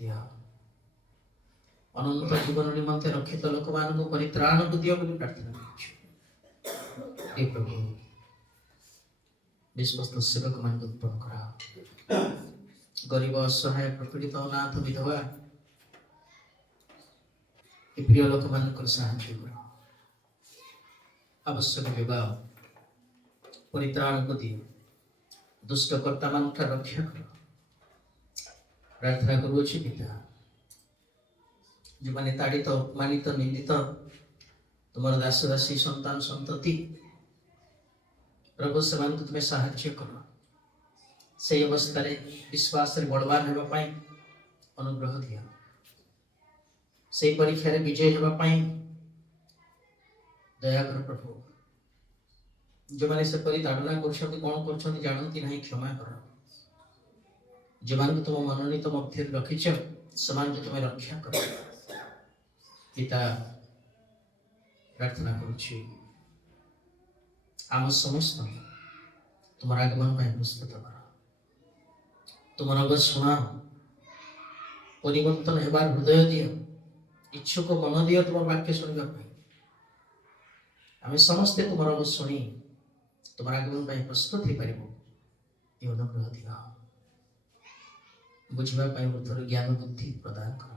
ଦିଅ। ଅନନ୍ତ ଜୀବନ ନିମନ୍ତେ ରକ୍ଷିତ ଲୋକମାନଙ୍କୁ ପରିତ୍ରାଣକୁ ଦିଅ ବୋଲି ପ୍ରାର୍ଥନା କରୁଛୁ। ଏ ପ୍ରଭୁ ବିଶ୍ୱସ୍ତ ସେବକମାନଙ୍କୁ ଉତ୍ପନ୍ନ କରାଅ। ଗରିବ ଅସହାୟ ପ୍ରପୀଡ଼ିତ ଅନାଥ ବିଧବା ଏ ପ୍ରିୟ ଲୋକମାନଙ୍କର ସାହାଯ୍ୟ କର। ଆବଶ୍ୟକ ବିବାହ ପରିତ୍ରାଣକୁ ଦିଅ। ଦୁଷ୍ଟକର୍ତ୍ତା ମାନଙ୍କୁ ରକ୍ଷା କର। ପ୍ରାର୍ଥନା କରୁଅଛି ପିତା, ଯେଉଁମାନେ ତାଡ଼ିତ ଅପମାନିତ ନିନ୍ଦିତ ତୁମର ଦାସ ଦାସୀ ସନ୍ତାନ ସନ୍ତତି ପ୍ରଭୁ ସେମାନଙ୍କୁ ତୁମେ ସାହାଯ୍ୟ କର। ସେହି ଅବସ୍ଥାରେ ବିଶ୍ୱାସରେ ବଳବାନ ହେବା ପାଇଁ ଅନୁଗ୍ରହ ଦିଅ। ସେହି ପରୀକ୍ଷାରେ ବିଜୟ ହେବା ପାଇଁ ଦୟାକର ପ୍ରଭୁ। ଯେଉଁମାନେ ସେପରି ତାଡ଼ନା କରୁଛନ୍ତି, କ'ଣ କରୁଛନ୍ତି ଜାଣନ୍ତି ନାହିଁ, କ୍ଷମା କର। ଯେଉଁମାନଙ୍କୁ ତୁମ ମନୋନୀତ ମଧ୍ୟରେ ରଖିଛ ସେମାନଙ୍କୁ ତୁମେ ରକ୍ଷା କର। ପିତା, ପ୍ରାର୍ଥନା କରୁଛି ଆମ ସମସ୍ତ ତୁମର ଆଗମନ ପାଇଁ ପ୍ରସ୍ତୁତ କର। ତୁମର ଅବଶ୍ୟ ଶୁଣାଅ। ପରିବର୍ତ୍ତନ ହେବାର ହୃଦୟ ଦିଅ। ଇଚ୍ଛୁକ ମନ ଦିଅ ତୁମର ବାକ୍ୟ ଶୁଣିବା ପାଇଁ। ଆମେ ସମସ୍ତେ ତୁମର ଅବଶ୍ୟ ଶୁଣି ତୁମର ଆଗମନ ପାଇଁ ପ୍ରସ୍ତୁତ ହେଇପାରିବୁ। ଏ ଅନୁଗ୍ରହ ଦିଅ। ବୁଝିବା ପାଇଁ ବୁଦ୍ଧର ଜ୍ଞାନ ବୁଦ୍ଧି ପ୍ରଦାନ କର।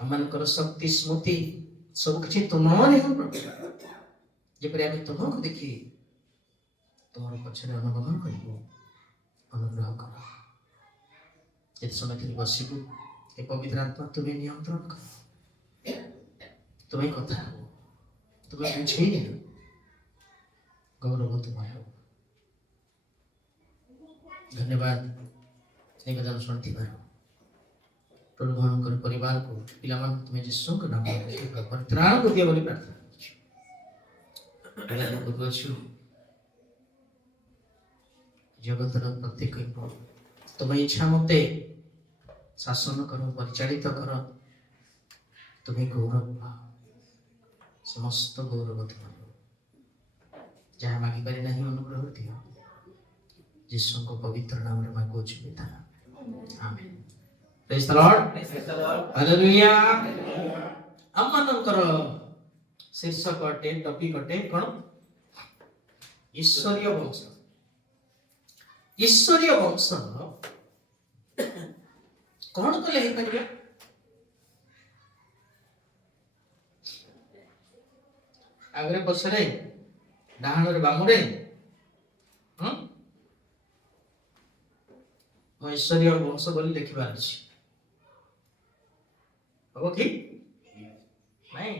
ଆମମାନଙ୍କର ଶକ୍ତି ସ୍ମୃତି ସବୁକିଛି ତୁମରି ହଉ ପ୍ରଭୁ। ଯେପରି ଆମେ ତୁମକୁ ଦେଖି ତୁମର ପଛରେ ଅନୁଗମନ କରିବୁ। ଅନୁଗ୍ରହ କର। ଯେତେ ସମୟ ଧରି ବସିବୁ ଏ ପବିତ୍ର ଆତ୍ମା ତୁମେ ନିୟନ୍ତ୍ରଣ କର। ତୁମେ କଥା ହବ, ତୁମେ ବୁଝେଇ ଦିଅ। ଗୌରବ ତୁମ ହେଉ। ଧନ୍ୟବାଦ ନିବେଦନ ଶୁଣିଥିବାର। ପ୍ରଭୁ ମାନଙ୍କର ପରିବାରକୁ ପିଲାମାନଙ୍କୁ ତୁମେ ଯୀଶୁଙ୍କ ନାମରେ ପରିତ୍ରାଣକୁ ଦିଅ ବୋଲି ପ୍ରାର୍ଥନା କରୁଛୁ। ଜଗତର ପ୍ରତ୍ୟେକ ତୁମ ଇଚ୍ଛା ମତେ ଶାସନ କର, ପରିଚାଳିତ କର। ତୁମେ ଗୌରବ, ସମସ୍ତ ଗୌରବ ତୁମର। ଯାହା ମାଗିପାରି ନାହିଁ ଅନୁଗ୍ରହ ଦିଅ। ଯୀଶୁଙ୍କ ପବିତ୍ର ନାମରେ ମାଗୁଅଛୁ ପିତା, ଆମେନ୍। ପ୍ରେଜ୍ ଦ ଲର୍ଡ, ହାଲେଲୁୟା। ଆମମାନଙ୍କର ଶୀର୍ଷକ ଅଟେ, ଟପିକ ଅଟେ କ'ଣ? ଈଶ୍ୱରୀୟ ବଂଶ। ଈଶ୍ୱରୀୟ ବଂଶ କ'ଣ କଲେ ହେଇପାରିବ? ଆଗରେ ପଛରେ ଡାହାଣରେ ବାମରେ ମୋ ଈଶ୍ୱରୀୟ ବଂଶ ବୋଲି ଲେଖିବାର ଅଛି। ହବ କି ନାଇଁ?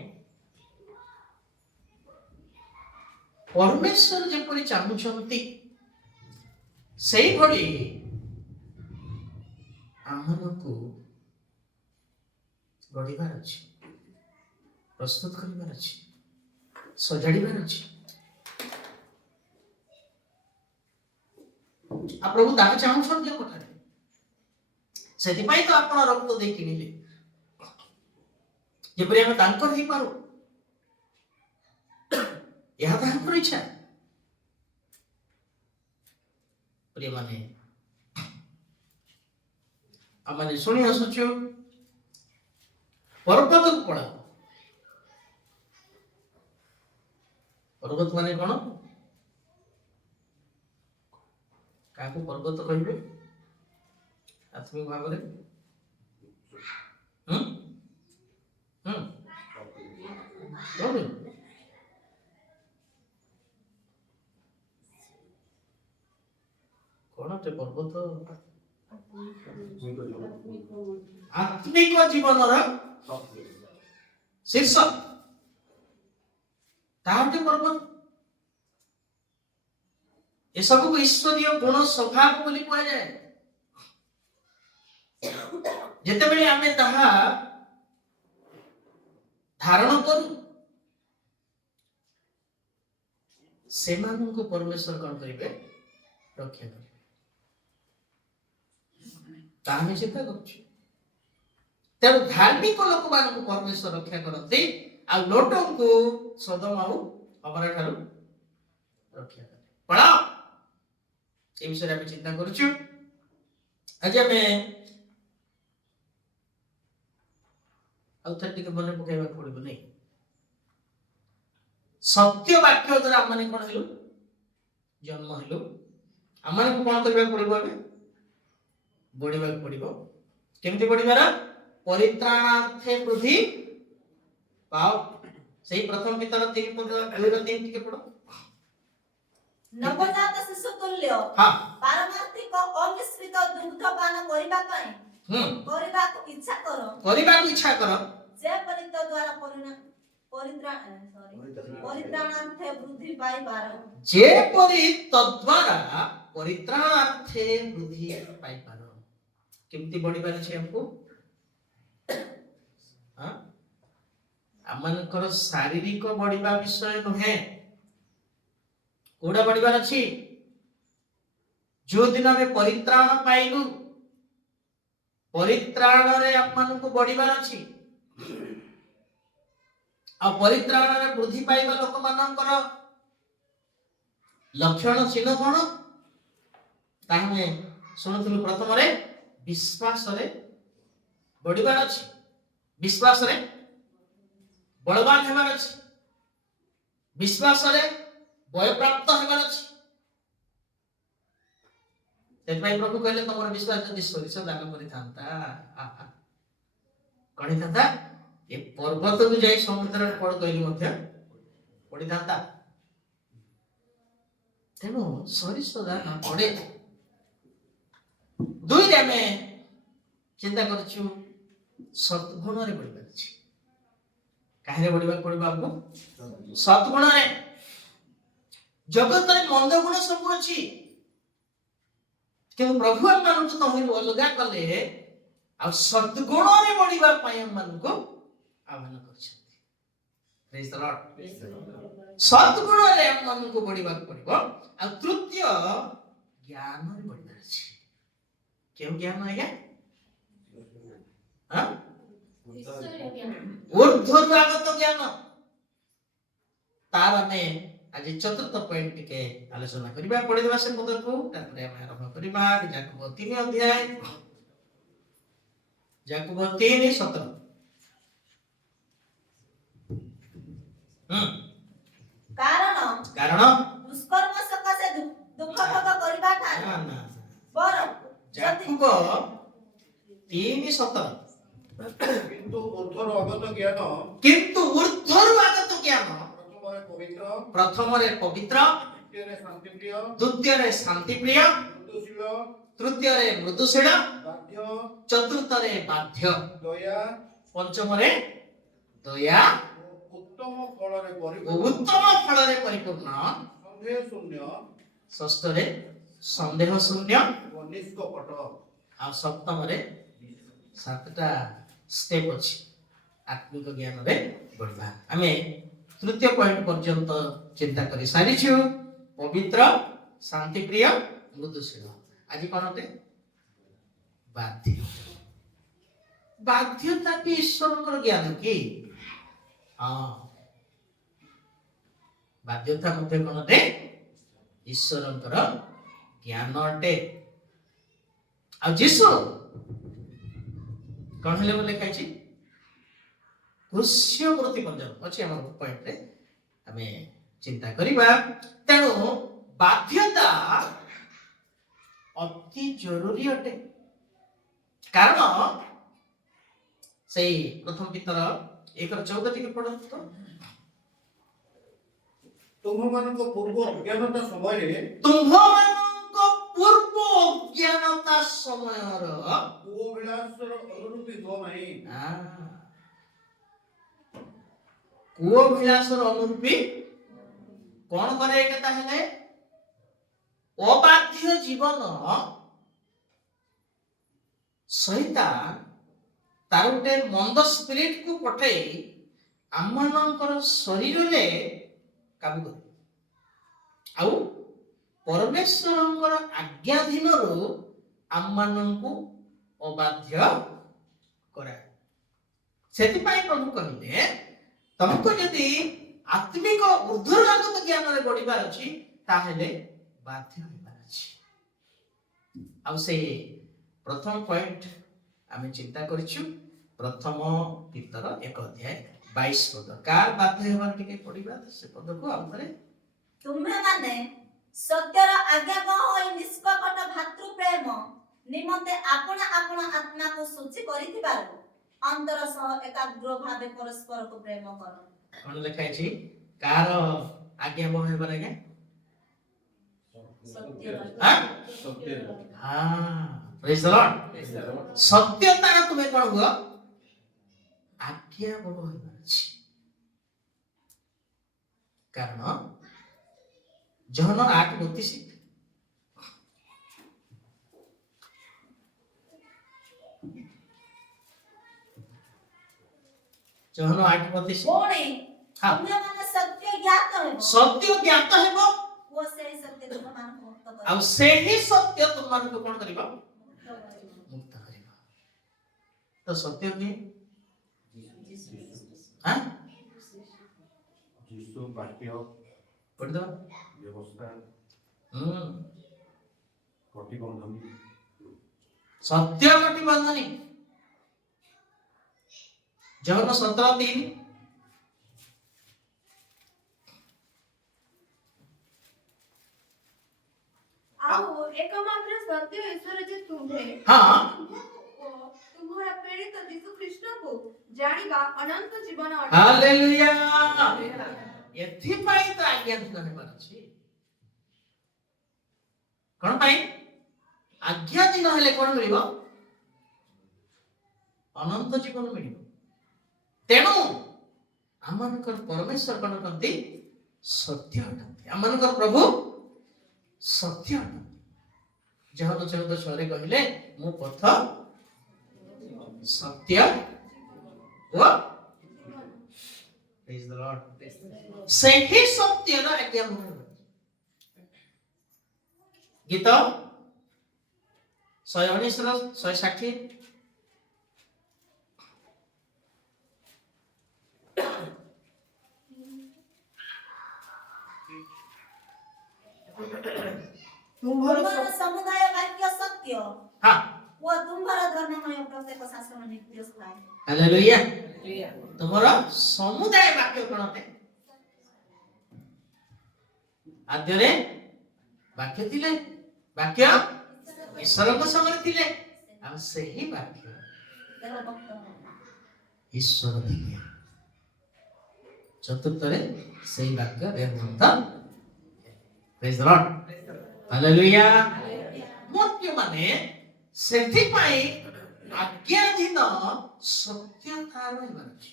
ପରମେଶ୍ୱର ଯେପରି ଚାହୁଁଛନ୍ତି ସେଇଭଳି ଆମମାନଙ୍କୁ ଗଢ଼ିବାର ଅଛି, ପ୍ରସ୍ତୁତ କରିବାର ଅଛି, ସଜାଡ଼ିବାର ଅଛି। ଆଉ ପ୍ରଭୁ ତାହା ଚାହୁଁଛନ୍ତି ଆମଠାରେ। ସେଥିପାଇଁ ତ ଆପଣ ରକ୍ତ ଦେଇ କିଣିଲେ, ଯେପରି ଆମେ ତାଙ୍କର ହେଇପାରୁ। ଏହା ତାଙ୍କର ଇଚ୍ଛା। ପ୍ରିୟମାନେ, ଆମେ ଶୁଣି ଆସୁଛୁ ପର୍ବତକୁ ପଳାଅ। ପର୍ବତ ମାନେ କ'ଣ? କାହାକୁ ପର୍ବତ କହିବେ ଆତ୍ମିକ ଭାବରେ? କ'ଣ ପର୍ବତ? ଆତ୍ମିକ ଜୀବନର ଶୀର୍ଷ ତାହା ଗୋଟେ ପର୍ବତ। ଏସବୁକୁ ଈଶ୍ୱରୀୟ ଗୁଣ ସ୍ୱଭାବ ବୋଲି କୁହାଯାଏ। ଯେତେବେଳେ ଆମେ ତାହା ଧାରଣ କରୁ, ସେମାନଙ୍କୁ ପରମେଶ୍ୱର କ'ଣ କରିବେ? ରକ୍ଷା କରିବେ। ତାହା ଆମେ ଚିନ୍ତା କରୁଛୁ। ତେଣୁ ଧାର୍ମିକ ଲୋକମାନଙ୍କୁ ପରମେଶ୍ୱର ରକ୍ଷା କରନ୍ତି, ଆଉ ଲୋଟଙ୍କୁ ସୋଦମ ଆଉ ଅମରା ଠାରୁ ରକ୍ଷା କରେ। ପଳାଅ। ଏ ବିଷୟରେ ଆମେ ଚିନ୍ତା କରୁଛୁ। ଆଜି ଆମେ ଆଉ ଥରେ ଟିକେ ମନେ ପକାଇବାକୁ ପଡିବ ନାହିଁ। ସତ୍ୟ ବାକ୍ୟ ଦ୍ୱାରା ଆମମାନେ କଣ ହେଲୁ? ଜନ୍ମ ହେଲୁ। ଆମମାନଙ୍କୁ କଣ କରିବାକୁ ପଡିବ? ଏବେ ବଢିବାକୁ ପଡିବ। କେମିତି ବଢିବାର? ପରିତ୍ରାଣାର୍ଥେ ବୃଦ୍ଧି ପାଅ। ସେଇ ପ୍ରଥମ ପିତର 3:2-3 ଟିକେ ପଢ। ନବଜାତ ଶିଶୁ ତୁଲ୍ୟ ପାରମାର୍ଥିକ ଅମିଶ୍ରିତ ଦୁଗ୍ଧ ପାନ କରିବାକୁ ଇଚ୍ଛା କର। ଯେପରି ତଦ୍ୱାରା ପରିତ୍ରାଣାର୍ଥେ ବୃଦ୍ଧି ପାଇପାର। କେମିତି ବଢିବାର ଅଛି ଆମକୁ? ଆମମାନଙ୍କର ଶାରୀରିକ ବଢିବା ବିଷୟ ନୁହେଁ। କୋଉଟା ବଢିବାର ଅଛି? ଯୋଉ ଦିନ ଆମେ ପରିତ୍ରାଣ ପାଇଲୁ, ପରିତ୍ରାଣରେ ଆମମାନଙ୍କୁ ବଢିବାର ଅଛି। ଆଉ ପରିତ୍ରାଣରେ ବୃଦ୍ଧି ପାଇବା ଲୋକମାନଙ୍କର ଲକ୍ଷଣ ଚିହ୍ନ କଣ? ତାହେଲେ ଶୁଣୁଥିଲୁ, ପ୍ରଥମରେ ବିଶ୍ୱାସରେ ବଢିବାର ଅଛି, ବିଶ୍ୱାସରେ ବଳବାନ ହେବାର ଅଛି, ବିଶ୍ୱାସରେ ବୟପ୍ରାପ୍ତ ହେବାର ଅଛି। ସେଥିପାଇଁ ପ୍ରଭୁ କହିଲେ, ତମର ବିଶ୍ୱାସ ଯଦି ସୋରିଷ ଦାନ କରିଥାନ୍ତା, କଣ ହେଇଥାନ୍ତା? ଏ ପର୍ବତକୁ ଯାଇ ସମୁଦ୍ରରେ ପଡ କହିଲି ମଧ୍ୟ ପଡିଥାନ୍ତା। ତେଣୁ ସୋରିଷ ଦାନ ପଡେ। ଦୁଇରେ ଆମେ ଚିନ୍ତା କରୁଛୁ ସଦ୍ଗୁଣରେ ବଢିବାର ଅଛି। କାହିଁରେ ବଢିବାକୁ ପଡିବ ଆମକୁ? ସଦ୍ଗୁଣରେ। ଜଗତରେ ମନ୍ଦ ଗୁଣ ସବୁ ଅଛି, କିନ୍ତୁ ପ୍ରଭୁ ଆମମାନଙ୍କୁ ତମକୁ ଅଲଗା କଲେ ଆଉ ସଦ୍ଗୁଣରେ ବଢିବା ପାଇଁ ଆମମାନଙ୍କୁ ଆହ୍ୱାନ କରିଛନ୍ତି। ପ୍ରେଜ୍ ଦ ଲର୍ଡ। ସଦ୍ଗୁଣରେ ଆମମାନଙ୍କୁ ବଢିବାକୁ ପଡିବ। ଆଉ ତୃତୀୟ, ଜ୍ଞାନରେ ବଢିବାର ଅଛି। କେଉଁ ଜ୍ଞାନ ଆଜ୍ଞା? ଊର୍ଦ୍ଧ୍ୱରୁ ଆଗତ ଜ୍ଞାନ। ତାର ଆମେ ଆଜି ଚତୁର୍ଥ ପଏଣ୍ଟ ଟିକେ ଆଲୋଚନା କରିବା। ପଢିଦେବା ସେ ପଦକୁ, ତାପରେ ଆମେ ଆରମ୍ଭ କରିବା। ଯାକୋବ 3 ଅଧ୍ୟାୟ, ଯାକୋବ 3:17। କାରଣ ଦୁଷ୍କର୍ମ ସକାଶେ ଦୁଃଖ ଭୋଗ କରିବା ଠାରୁ ବରଂ ଯାକୋବ 3:17। କିନ୍ତୁ ଊର୍ଦ୍ଧ୍ୱରୁ ଆଗତ ଜ୍ଞାନ ପ୍ରଥମରେ ପବିତ୍ର, ଦ୍ୱିତୀୟରେ ଶାନ୍ତିପ୍ରିୟ, ତୃତୀୟରେ ମୃଦୁଶୀଳ, ଚତୁର୍ଥରେ ବାଧ୍ୟ, ପଞ୍ଚମରେ ଦୟା, ଉତ୍ତମ ଫଳରେ ପରିପୂର୍ଣ୍ଣ, ଷଷ୍ଠରେ ସନ୍ଦେହ ଶୂନ୍ୟ, ଆଉ ସପ୍ତମରେ 7ଟା ସ୍ଟେପ ଅଛି ଆତ୍ମିକ ଜ୍ଞାନରେ ବଢିବା। ଆମେ ତୃତୀୟ ପଏଣ୍ଟ ପର୍ଯ୍ୟନ୍ତ ଚିନ୍ତା କରି ସାରିଛୁ। ପବିତ୍ର, ଶାନ୍ତିପ୍ରିୟ, ମୃଦୁଶୀଳ। ଆଜି କଣ ଅଟେ? ବାଧ୍ୟ। ବାଧ୍ୟତା ବି ଈଶ୍ୱରଙ୍କର ଜ୍ଞାନ କି? ବାଧ୍ୟତା ମଧ୍ୟ କଣ ଅଟେ? ଈଶ୍ୱରଙ୍କର ଜ୍ଞାନ ଅଟେ। ଆଉ ଯୀଶୁ କଣ ହେଲେ ବୋଲି ଲେଖାଇଛି? କୃଷ୍ୟ ମୃତ୍ୟୁ ପର୍ଯ୍ୟନ୍ତ ଅଛି ଆମର ପଏଣ୍ଟରେ ଆମେ ଚିନ୍ତା କରିବା। ତେଣୁ ବାଧ୍ୟତା ଅତି ଜରୁରୀ ଅଟେ। କାରଣ ସେଇ ପ୍ରଥମ ପିତର 1:14 ଟିକେ ପଢନ୍ତୁ ତ। ତୁମ୍ଭମାନଙ୍କ ପୂର୍ବ ଅଜ୍ଞାନତା ସମୟରେ ପୁଅ ବିଳାସର ଅନୁରୂପୀ ହୁଅ ନାହିଁ। କୂଅ ବିଳାସର ଅନୁରୂପୀ କଣ କରେ? ତାହେଲେ ଅବାଧ୍ୟ ଜୀବନ ଶୈତାନ ତାର ଗୋଟେ ମନ୍ଦ ସ୍ପିରିଟ କୁ ପଠେଇ ଆମମାନଙ୍କର ଶରୀରରେ କାବୁ କରେ। ଆଉ ପରମେଶ୍ୱରଙ୍କର ଆଜ୍ଞାଧୀନରୁ ଆମମାନଙ୍କୁ ଅବାଧ୍ୟ କରାଏ। ସେଥିପାଇଁ ପ୍ରଭୁ କହିଲେ, ତମକୁ ଯଦି ଆତ୍ମିକ ଊର୍ଦ୍ଧ୍ୱଗତ ଜ୍ଞାନରେ ବଢିବାର ଅଛି, ତାହେଲେ ବାଧ୍ୟ ହେବାର ଅଛି। ଆଉ ସେଇ ପ୍ରଥମ ପଏଣ୍ଟ ଆମେ ଚିନ୍ତା କରିଛୁ। प्रथम तीतर 1 अध्याय 22 पद कार बाध्य हेबार टिके पढिबा से पद को आउथरे तुम्हे माने सत्यर आज्ञाबह होई निष्कपट भातृ प्रेम निमंते आपना आपना आत्मा को शुचि करिथिबारो अंतर सह एकाग्र भावे परस्पर को प्रेम करो। कोन लिखा अछि कार आज्ञाबह हेबार आज्ञा हां प्रेज द लॉर्ड सत्यता तुम्हें कोन हुआ आज्ञाबह हेबार अछि कारण जहन 8:32 जहन 8:32 कोणे हां तुम्हे माने सत्य ज्ञात हेबो सत्य ज्ञात हेबो वो सही सत्य तुम मान को मुक्त आ करो सेही सत्य तुम मान को कोन करबा मुक्त करबा तो सत्य की हां जीसु वाक्य पढ़ दो व्यवस्था प्रतिबंधन सत्य प्रतिबंधनी जहन 17:3 आओ एकमात्र सत्य ईश्वर जे तुम्हे हां तुम्हारा प्रेरित यीशु कृष्ण को जानिबा अनंत जीवन हालेलुया एथि पाई तो आज्ञा दिन हेबार अछि कोन पाई आज्ञा दिन हेले कोन मिलिबो अनंत जीवन मिलिबो तेणु आमनकर परमेश्वर कोन करती सत्य अटंती आमनकर प्रभु सत्य अटंती जहन 14:6 कहले मु पथ सत्य व प्रेज द लॉर्ड सही सत्य रा आज्ञा मन गीत 119 रा 160 तुम्हारा समुदाय वाक्य सत्य हां वो तुम्हारा धर्ममय प्रत्येक शास्त्र नित्य स्थाय हालेलुया तुम्हारा समुदाय वाक्य कोन होते आद्यरे वाक्य थिले वाक्य ईश्वर को संगे थिले आ सही वाक्य देव भक्त ईश्वर थिले चतुर्थरे सही वाक्य देवभक्त प्रेज द लॉर्ड हालेलुया मोत्य माने सेथि पाई आज्ञाधीन सत्यतार हेबार अछि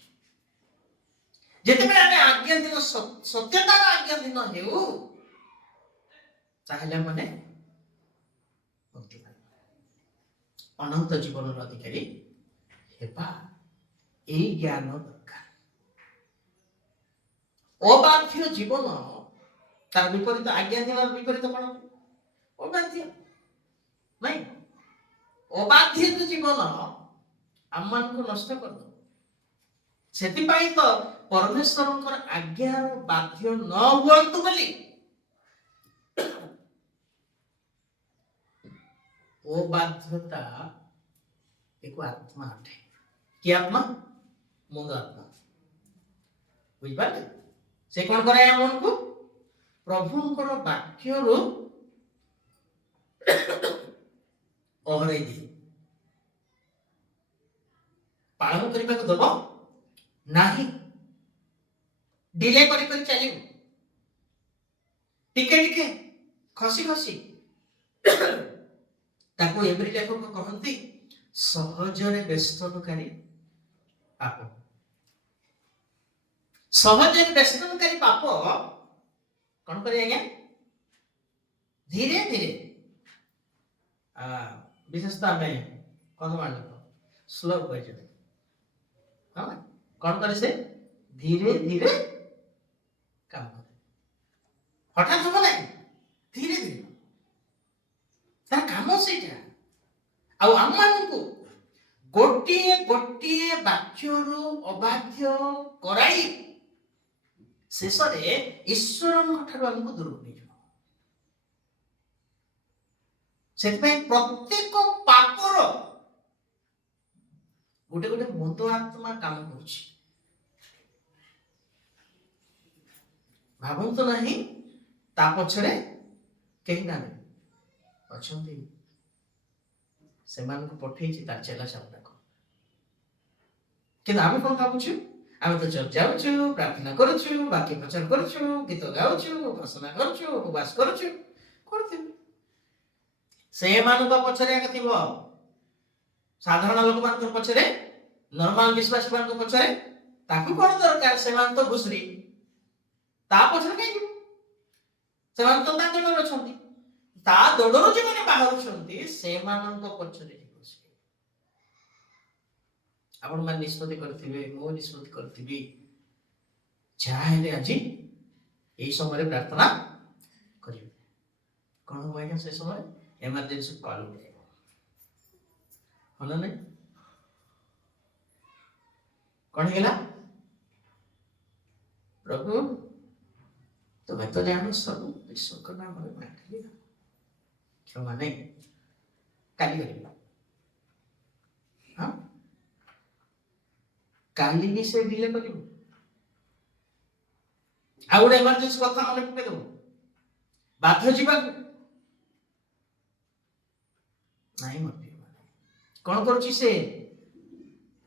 जेते बेले आमे आज्ञाधीन सत्यतार आज्ञाधीन हेउ ताहले माने मुक्ति पाई अनंत जीवनर अधिकारी हेबा एई ज्ञान दरकार अबाध्य जीवन तार विपरीत आज्ञाधीन विपरीत कोन अबाध्य नहीं अबाध्य जीवन आमान को नष्ट कर दो सेति पाई तो परमेश्वरंकर आज्ञा बाध्य न हुअंतु बोली ओ बाध्यता एक आत्मा अटे कि आत्मा मुंड आत्मा बुझ पाले से कोन करे हमन को प्रभुंकर वाक्य रो ओहरे दी पालन करबा को दबो नाही डिले करी करी चलियो टिके टिके खसी खसी ताको एवरी लेखक कहंती सहजरे बेस्तनकारी पाप सहजरे बेस्तनकारी पाप कोन करी आज्ञा धीरे धीरे विशेषता में कौन मान लो स्लो बजे हाँ कौन करे से धीरे धीरे काम करे हठात हम नहीं धीरे धीरे तार काम सेटा आ आमान को गोटिए गोटिए वाक्यरु अबाध्य कराई शेष रे ईश्वरन ठाରୁ हमको दूर होई प्रत्येक पापर ଗୋଟେ ଗୋଟେ ମନ୍ଦ ଆତ୍ମା କାମ କରୁଛି। ଭାବନ୍ତୁ ନାହିଁ ତା ପଛରେ କେହି ନାହିଁ ଅଛନ୍ତି, ସେମାନଙ୍କୁ ପଠେଇଛି ତାର ଚେଲା ଚାମୁଣ୍ଡାକୁ। କିନ୍ତୁ ଆମେ କଣ ଭାବୁଛୁ? ଆମେ ତ ଚର୍ଚ୍ଚ ଯାଉଛୁ, ପ୍ରାର୍ଥନା କରୁଛୁ, ବାକ୍ୟ ପ୍ରଚାର କରୁଛୁ, ଗୀତ ଗାଉଛୁ, ଉପାସନା କରୁଛୁ, ଉପବାସ କରୁଛୁ, କରୁଥିବୁ। ସେମାନଙ୍କ ପଛରେ ଏକା ଥିବ, ସାଧାରଣ ଲୋକମାନଙ୍କ ପଛରେ, ନର୍ମାଲ ବିଶ୍ୱାସୀ ମାନଙ୍କ ପଛରେ ତାକୁ କଣ ଦରକାର? ସେମାନେ ତ ଘୁଷୁରୀ, ତା ପଛରେ କାହିଁ ଯିବ? ସେମାନେ ତ ତା ଦଳରେ ଅଛନ୍ତି। ତା ଦଳରୁ ଯେଉଁମାନେ ବାହାରୁଛନ୍ତି ସେମାନଙ୍କ ପଛରେ ଯିବ ସେ। ଆପଣମାନେ ନିଷ୍ପତ୍ତି କରିଥିବେ, ମୁଁ ନିଷ୍ପତ୍ତି କରିଥିବି, ଯାହା ହେଲେ ଆଜି ଏଇ ସମୟରେ ପ୍ରାର୍ଥନା କରିବେ। କଣ ହବ ଆଜ୍ଞା? ସେ ସମୟରେ ଏମର୍ଜେନ୍ସି କଲ୍ ଉଠେଇବ, ହଁ ନା ନାଇଁ? କଣ ହେଇଗଲା? ପ୍ରଭୁ ତୁମେ ତ ଜାଣ ସବୁ, ବିଶ୍ୱଙ୍କ ନାମରେ ମାଗିଲି, କ୍ଷମା ନାହିଁ, କାଲି କରିବ। ହଁ, କାଲି ବି ସେ ଡିଲେ କରିବ। ଆଉ ଗୋଟେ ଏମର୍ଜେନ୍ସି କଥା ମନେ ପକେଇଦେବ, ବାଧ୍ୟ ଯିବାକୁ ନାହିଁ। ମତେ କଣ କରୁଛି ସେ?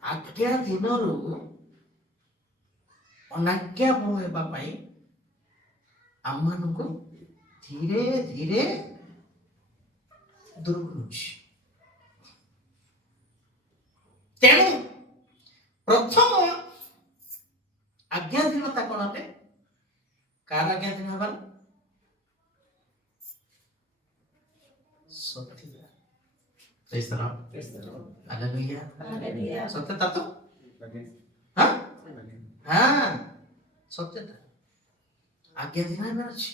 ଆଜ୍ଞା ଦିନରୁ ଅନାଜ୍ଞାବହ ହେବା ପାଇଁ ଆମମାନଙ୍କୁ ଧୀରେ ଧୀରେ ଦୂର କରୁଛି। ତେଣୁ ପ୍ରଥମ ଆଜ୍ଞାଧୀନତା କଣ ଅଟେ? କାର ଆଜ୍ଞାଧୀନ ହେବାର? ସତ୍ୟତା। ହାଲେଲୁୟା। ସତ୍ୟତା ତ ସତ୍ୟତା ଆଜ୍ଞାଧୀନ ହେବାର ଅଛି।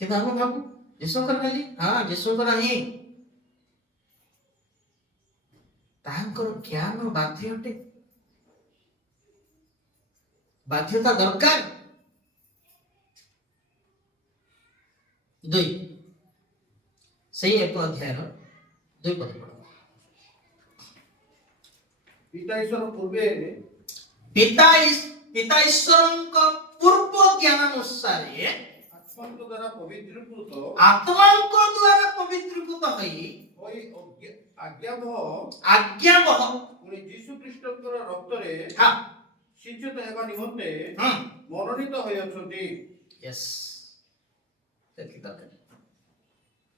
କିନ୍ତୁ ଆମେ ଭାବୁ ଯୀଶୁଙ୍କର ଖାଲି, ଯୀଶୁଙ୍କର ହିଁ ତାହାଙ୍କର ଜ୍ଞାନ ବାଧ୍ୟ ଅଟେ, ବାଧ୍ୟତା ଦରକାର। 2 ସେଇ 1 ଅଧ୍ୟାୟର 2 ପଦ ପଢ। ପିତା ଈଶ୍ୱରଙ୍କ ପୂର୍ବ ଜ୍ଞାନାନୁସାରେ ଆତ୍ମାଙ୍କ ଦ୍ୱାରା ପବିତ୍ରୀକୃତ ହୋଇ ଆଜ୍ଞାବହ ପୁଣି ଯୀଶୁ ଖ୍ରୀଷ୍ଟଙ୍କର ରକ୍ତରେ ସିଞ୍ଚିତ ହେବା ନିମନ୍ତେ ମନୋନୀତ ହୋଇଅଛନ୍ତି।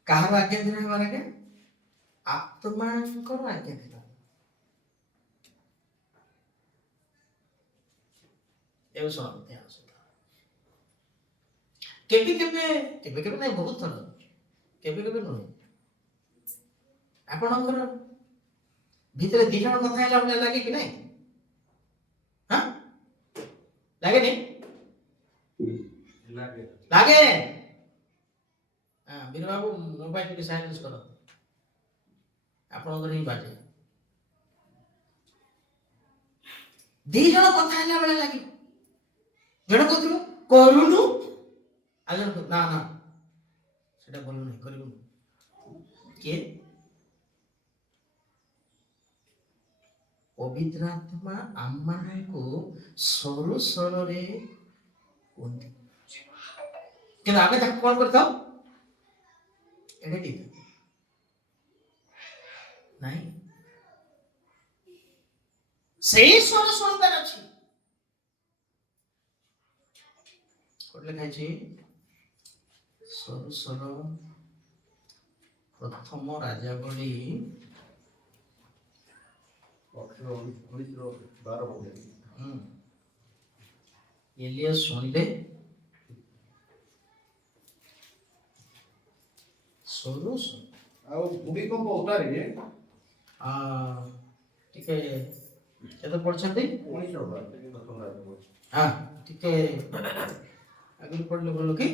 କାହାର ଆଜ୍ଞାଧୀନ ହେବାର? ଆଜ୍ଞା ଆତ୍ମାଙ୍କର ଆଜ୍ଞାଧୀନ। ଏବେ ଶୁଣ, କେବେ କେବେ ନାହିଁ, ବହୁତ ଥର, କେବେ ନୁହେଁ, ଆପଣଙ୍କର ଭିତରେ 2 ଜଣ କଥା ହେଲା ଭଳିଆ ଲାଗେ କି ନାହିଁ? ଲାଗେନି? ଲାଗେ। ବୀର ବାବୁ ମୋବାଇଲ ଟିକେ ସାଇଲେନ୍ସ କର, ଆପଣଙ୍କର ହିଁ ବାଜେ। 2 ଜଣ କଥା ହେଲା ଭଳିଆ ଲାଗେ। ଜଣେ କହୁଥିବ କରୁନୁ, ଆଉ ଜଣେ ନା ସେଟା ଭଲ ନାହିଁ, କରିବୁନି। କିଏ? ପବିତ୍ର ଆତ୍ମା ଆମମାନଙ୍କୁ ସରୁ ସ୍ୱରରେ କୁହନ୍ତି, କିନ୍ତୁ ଆମେ ତାକୁ କଣ କରିଥାଉ? ଏଡେ ଦେଇଥାଉ ନାହିଁ। ସେଇ ସ୍ୱର ଶୁଣିବାର ଅଛି। କୋଉଠି ଲେଖା ହେଇଛି? ସରୁ ସ୍ୱର, ପ୍ରଥମ ରାଜାବଳୀ 19:12। ଏଲିଆ ଶୁଣିଲେ ସରୁ ଆଉ ଭୂମିକମ୍ପ ଉତ୍ତାରେ ଟିକେ କେତେ ପଢିଛନ୍ତି? 19 ଟିକେ ଆଗରୁ ପଢିଲେ ଭଲ କି?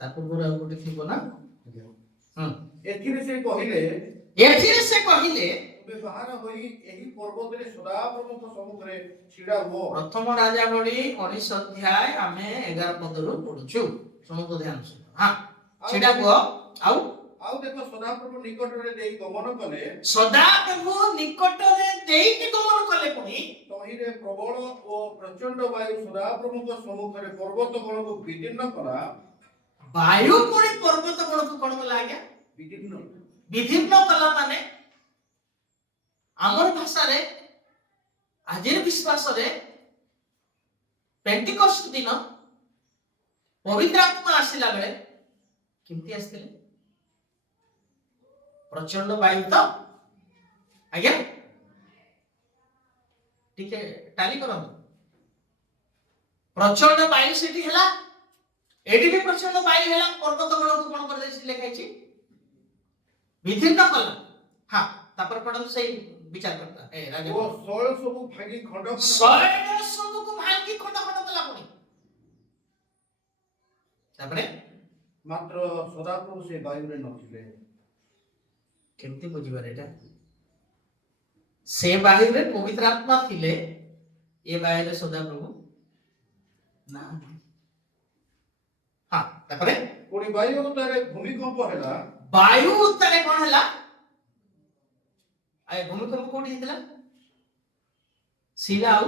ତା ପୂର୍ବରୁ ଆଉ ଗୋଟେ ଥିବ ନା? ଏଥିରେ ସେ କହିଲେ ବାହାର ହୋଇ ଏହି ପର୍ବତରେ ସଦାପ୍ରଭୁଙ୍କ ସମ୍ମୁଖରେ ଛିଡ଼ା ହୁଅ। ପ୍ରଥମ ରାଜାବଳୀ 19 ଅଧ୍ୟାୟ ଆମେ 11 ପଦରୁ ପଢୁଛୁ। ଶୁଣନ୍ତୁ ଧ୍ୟାନ ସହିତ। ଛିଡ଼ା ହୁଅ। ଆଉ ଆଉ ଦେଖ ସଦାପ୍ରଭୁ ନିକଟରେ ଦେଇ ଗମନ କଲେ ସଦାପ୍ରଭୁ ନିକଟରେ ଦେଇକି ଗମନ କଲେ ପୁଣି ତହିଁରେ ପ୍ରବଳ ଓ ପ୍ରଚଣ୍ଡ ବାୟୁ ସଦାପ୍ରଭୁଙ୍କ ସମ୍ମୁଖରେ ପର୍ବତ ଗଣକୁ ବିଦୀର୍ଣ୍ଣ କଲା। ବାୟୁ ପୁଣି ପର୍ବତ ଗୁଣକୁ କଣ କଲା ଆଜ୍ଞା? ବିଦୀର୍ଣ୍ଣ ବିଭିନ୍ନ କଲା ମାନେ ଆମର ଭାଷାରେ ଆଜିର ବିଶ୍ୱାସରେ ପେଣ୍ଟିକଷ୍ଟ ଦିନ ପବିତ୍ର ଆତ୍ମା ଆସିଲା ବେଳେ କେମିତି ଆସିଥିଲେ? ପ୍ରଚଣ୍ଡ ବାୟୁ ତ ଆଜ୍ଞା ଟିକେ ଟାଲି କରନ୍ତୁ। ପ୍ରଚଣ୍ଡ ବାୟୁ ସେଠି ହେଲା, ଏଠି ବି ପ୍ରଚଣ୍ଡ ବାୟୁ ହେଲା, ପର୍ବତ ଗୁଣକୁ କଣ କରିଦେଇଛି ଲେଖା ହେଇଛି? ବିଭିନ୍ନ କଲା। ହଁ ତାପରେ ପଢନ୍ତୁ ସେଇ ବିଚାର କରତା ଏ ରାଜା ଓ ଶୈଳ ସବୁ ଭାଙ୍ଗି ଖଣ୍ଡ ଖଣ୍ଡ ଶୈଳ ସବୁକୁ ଭାଙ୍ଗି ଖଣ୍ଡ ଖଣ୍ଡ କଲା ପୁଣି। ତାପରେ ମାତ୍ର ସଦାପ୍ରଭୁ ସେ ବାୟୁରେ ନଥିଲେ। କେମିତି ବୁଝିବାର ଏଟା? ସେ ବାୟୁରେ ପବିତ୍ର ଆତ୍ମା ଥିଲେ, ଏ ବାୟୁରେ ସଦାପ୍ରଭୁ ନା। ହଁ ତାପରେ ପୁଣି ବାୟୁ ଉତ୍ତାରେ ଭୂମିକମ୍ପ ହେଲା। ବାୟୁ ଉତ୍ତାରେ କଣ ହେଲା? ଆଏ ଭୂମିକମ୍ପ କୋଉଠି ହେଇଥିଲା? ଶିଲା ଆଉ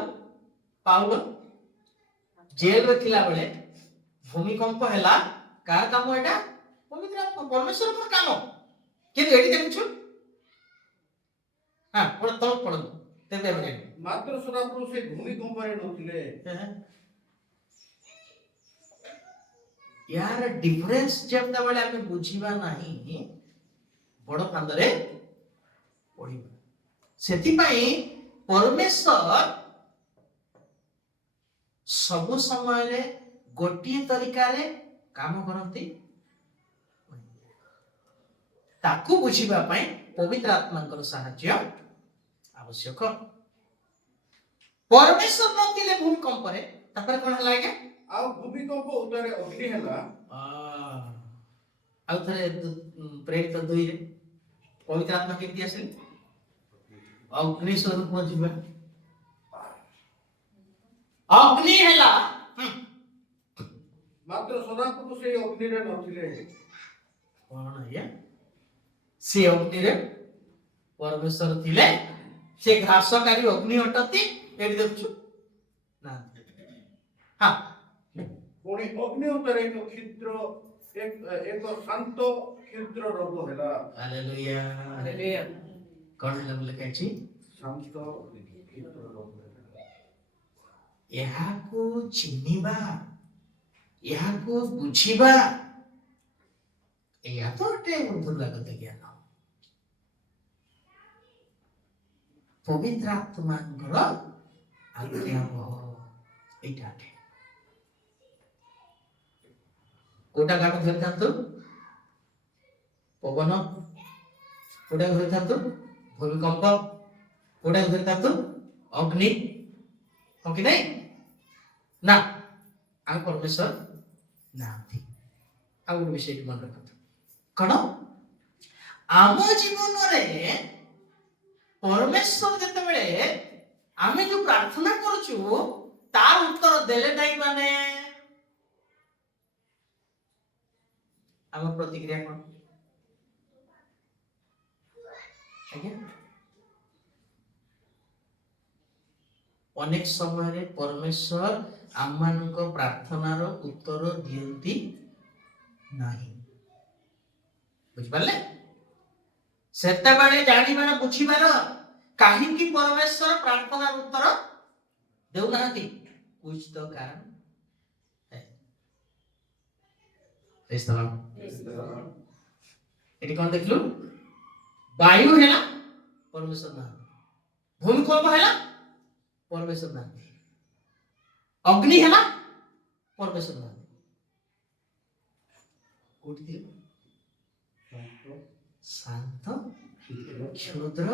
ପାଉଲ ଜେଲରେ ଥିଲା ବେଳେ ଭୂମିକମ୍ପ ହେଲା। କାହାର କାମ ଏଟା? ପବିତ୍ର ଆତ୍ମା ପରମେଶ୍ୱରଙ୍କର କାମ। କିନ୍ତୁ ଏଠି ଦେଖୁଛୁ ହଁ ପଢ ତଳ ପଢନ୍ତୁ ତେବେ ଆମେ ମାତ୍ର ସଦାପ୍ରଭୁ ସେ ଭୂମିକମ୍ପରେ ନଥିଲେ। यार डिफरेंस ଯେତେବେଳେ ଆମେ ବୁଝିବା ନାହିଁ ବଡ଼ କାନ୍ଦରେ ପଡ଼ିବା। ସେଥିପାଇଁ ପରମେଶ୍ୱର ସବୁ ସମୟରେ ଗୋଟିଏ ତରିକାରେ କାମ କରନ୍ତି। ତାକୁ ବୁଝିବା ପାଇଁ ପବିତ୍ର ଆତ୍ମାଙ୍କର ସାହାଯ୍ୟ ଆବଶ୍ୟକ। ପରମେଶ୍ୱର ନଥିଲେ ଭୂମିକମ୍ପରେ ତାପରେ କଣ ହେଲା ଆଜ୍ଞା? ଆଉ ଭୂମିକମ୍ପ ଉତ୍ତାରେ ଅଗ୍ନି ହେଲା। ଆଉ ଥରେ ପ୍ରେରିତ 2 ରେ ପବିତ୍ର ଆତ୍ମା କେମିତି ଆସିଲେ? ଅଗ୍ନି ସ୍ୱରୂପ ଯିବା। ଅଗ୍ନି ହେଲା। ମାତ୍ର ସଦାପ୍ରଭୁ ସେଇ ଅଗ୍ନିରେ ନଥିଲେ। କଣ ଆଜ୍ଞା? ସେ ଅଗ୍ନିରେ ପରମେଶ୍ୱର ଥିଲେ। ସେ ଘ୍ରାସକାରୀ ଅଗ୍ନି ଅଟନ୍ତି। ଏଠି ଦେଖୁଛୁ ନା? ହଁ ପୁଣି ଅଗ୍ନି ଉତ୍ତାରେ ଏକ ଶାନ୍ତ କ୍ଷୁଦ୍ର ରୋଗ ହେଲା। Hallelujah hallelujah. କଣ ହେଲା ବୋଲି ଲେଖାଯାଇଛି? ଶାନ୍ତ କ୍ଷୁଦ୍ର ରୋଗ ହେଲା। ଏହାକୁ ଚିହ୍ନିବା, ଏହାକୁ ବୁଝିବା, ଏହା ତ ଗୋଟେ ଦୁର୍ଭାଗ୍ୟତ ଜ୍ଞାନ। ପବିତ୍ର ଆତ୍ମାଙ୍କର ଆଜ୍ଞାବହ ଏଇଟା କୋଉଟା କାମ ଧରିଥାନ୍ତୁ? ପବନ କୋଉଟା ଧରିଥାନ୍ତୁ? ଭୂମିକମ୍ପ କୋଉଟା ଧରିଥାନ୍ତୁ? ଅଗ୍ନି। ହଁ କି ନାଇଁ? ନା ଆଉ ପରମେଶ୍ୱର ନାହାନ୍ତି। ଆଉ ଗୋଟେ ବିଷୟ ମନେ ରଖନ୍ତୁ। କଣ? ଆମ ଜୀବନରେ ପରମେଶ୍ୱର ଯେତେବେଳେ ଆମେ ଯୋଉ ପ୍ରାର୍ଥନା କରୁଛୁ ତାର ଉତ୍ତର ଦେଲେ ନାହିଁ ମାନେ ଆମ ପ୍ରତିକ୍ରିୟା କଣ? ଆଜ୍ଞା ଅନେକ ସମୟରେ ପରମେଶ୍ୱର ଆମମାନଙ୍କ ପ୍ରାର୍ଥନାର ଉତ୍ତର ଦିଅନ୍ତି ନାହିଁ। ବୁଝିପାରିଲେ? ସେତେବେଳେ ଜାଣିବାର ବୁଝିବାର କାହିଁକି ପରମେଶ୍ୱର ପ୍ରାର୍ଥନାର ଉତ୍ତର ଦେଉନାହାନ୍ତି? କୁछ ତ କାରଣ ଏଠି କଣ ଦେଖିଲୁ? ବାୟୁ ହେଲା ପରମେଶ୍ୱର ନାହାନ୍ତି। ଭୂମିକମ୍ପ ହେଲା ପରମେଶ୍ୱର ନାହାନ୍ତି। ଅଗ୍ନି ହେଲା ପରମେଶ୍ୱର ନାହାନ୍ତି। କୋଉଠି ଥିଲେ? ଶାନ୍ତ କ୍ଷୁଦ୍ର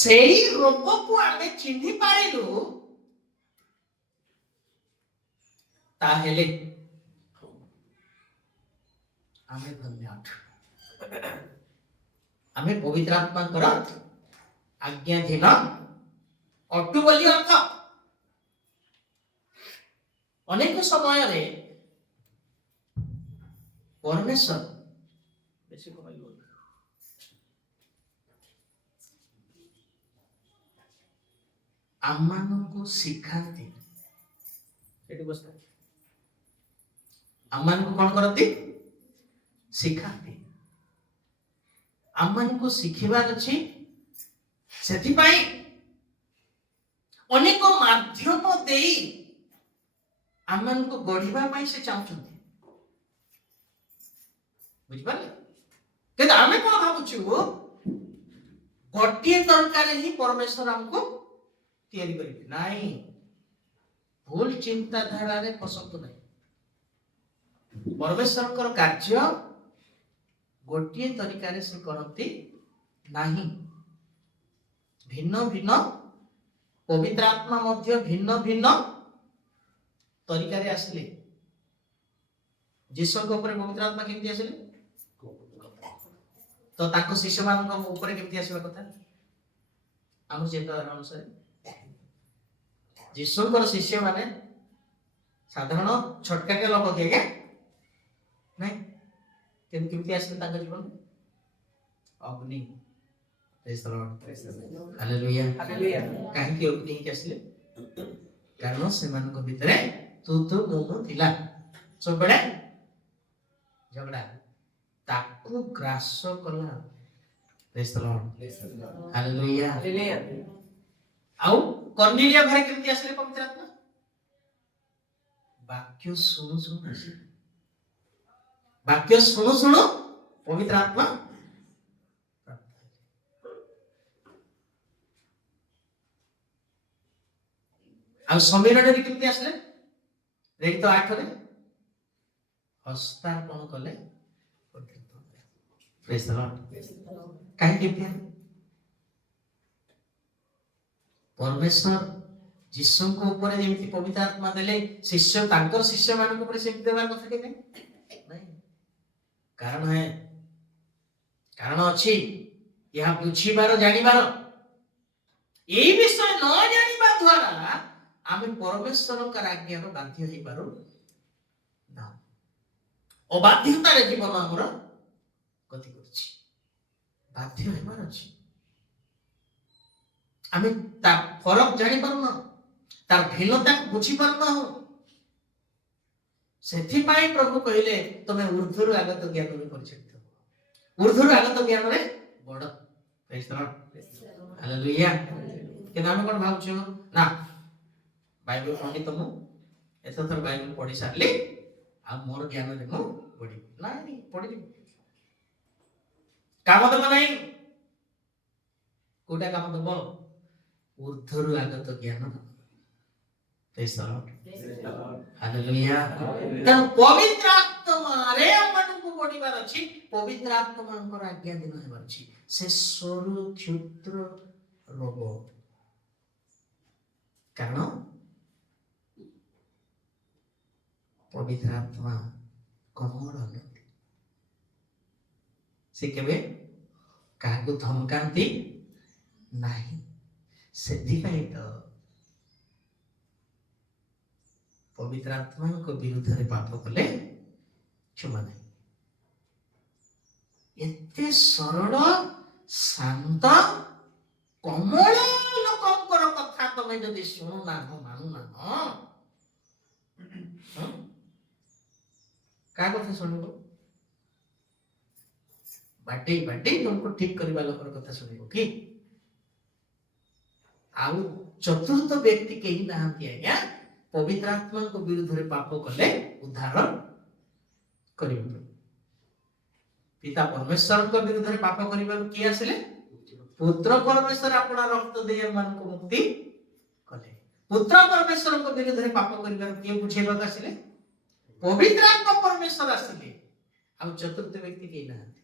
ସେଇ ରୋଗକୁ ଆମେ ଚିହ୍ନି ପାରିଲୁ ତାହେଲେ ଆମେ ଧନ୍ୟ। ଆମେ ପବିତ୍ର ଆତ୍ମାଙ୍କର ଆଜ୍ଞାଧୀନ ଅଟୁ ବୋଲି ଅର୍ଥ। ଅନେକ ସମୟରେ परमेश्वर बेसी कमाइल आम्मानको शिखाती एटी बस्ता आम्मानको कौन करती शिखाती आम्मानको शिखिबार अछि सेथिपाई अनेक माध्यम देई आम्मानको गढ़िबा पाई से चाहुचंती बुझ पाले केदा आमे कोन भाबुछु गोटिए तरकारी ही परमेश्वर हमको तैयारी करिबे नाही भूल चिंता धारा रे पसंद नहीं परमेश्वर कार्य गोटिए तरीका से करती नहीं भिन्न भिन्न पवित्र आत्मा मध्य भिन्न भिन्न तरीका रे आसले जीसस को ऊपर पवित्र आत्मा केमती आसले तो ताको शिष्य मान ऊपर केमती आसवा कथा आम चिंताधारा अनुसार जीसुଙ୍କର शिष्य माने साधारण छटकाटे लोक के क्या नहीं केमती आसले ताको जीवन अग्नि praise the Lord hallelujah hallelujah काहे कि अग्नि के आसले कारण सेमानक भितरे तू मोमो थिला सब बड़े झगड़ा ताकू ग्रास कला praise the Lord hallelujah hallelujah आउ कर्नेलिया घरे केमती आसले पवित्र आत्मा वाक्य सुनु सुनु वाक्य सुनु सुनु पवित्र आत्मा आ सम्मेलन केमती आसले रेडी तो 8 रे हस्तार्पण कले प्रेज द लॉर्ड काहे केमती परमेश्वर जीसु को ऊपर जेमिति पवित्र आत्मा देले शिष्य तांकर शिष्य मान ऊपर सेमिति देबार कथा के नहीं कारण अछि यह बुझिबार जानिबार एई विषय न जानिबा द्वारा आमे परमेश्वर का आज्ञार बाध्य होई पारो ना अबाध्यता रे जीवन हमर गति करछि बाध्य होइबार अछि आमे ता फरक जानि पारुना तार भिन्नता बुझी पारुना हो सेथि पाई प्रभु कहिले तमे ऊर्ध्वरु आगत ज्ञान रे परिचित हो ऊर्ध्वरु आगत ज्ञान रे बड़ प्रेज द लॉर्ड हालेलुया के नाम कोन भावछु ना बाइबल पढि तमु एतो थर बाइबल पढि सारले आ मोर ज्ञान रे मु पढि नाही पढि काम दब नाही कोटा काम दब ऊर्ध्वरु आगत ज्ञान प्रेज द लॉर्ड हालेलुया तन पवित्र आत्मा रे हमनको पढिबार अछि पवित्र आत्मा हमर आज्ञा दिन हेबार अछि से सरू क्षुद्र रोग कारण पवित्र आत्मा कमल नहीं से केबे काहाको धमकांती नहीं सेथिपाई तो पवित्र आत्मा को विरुद्ध रे पाप कले क्षमा नहीं एते सरल शांत कमल लोकंकर कथा तमे जदि सुनु ना हो मानु ना का कथा सुनिबो बाटे तुमको ठीक करबा लोकर कथा सुनिबो की आउ चतुर्थ व्यक्ति केही नाहंती आज्ञा पवित्र आत्मा को विरुद्ध रे पाप कले उद्धार करिबो पिता परमेश्वर को विरुद्ध रे पाप करिबा की आसले पुत्र परमेश्वर अपना रक्त दे मन को मुक्ति कले पुत्र परमेश्वर को विरुद्ध रे पाप करिबा के बुझेबा आसले पवित्र आत्मा परमेश्वर आसले आ चतुर्थ व्यक्ति केही नाहंती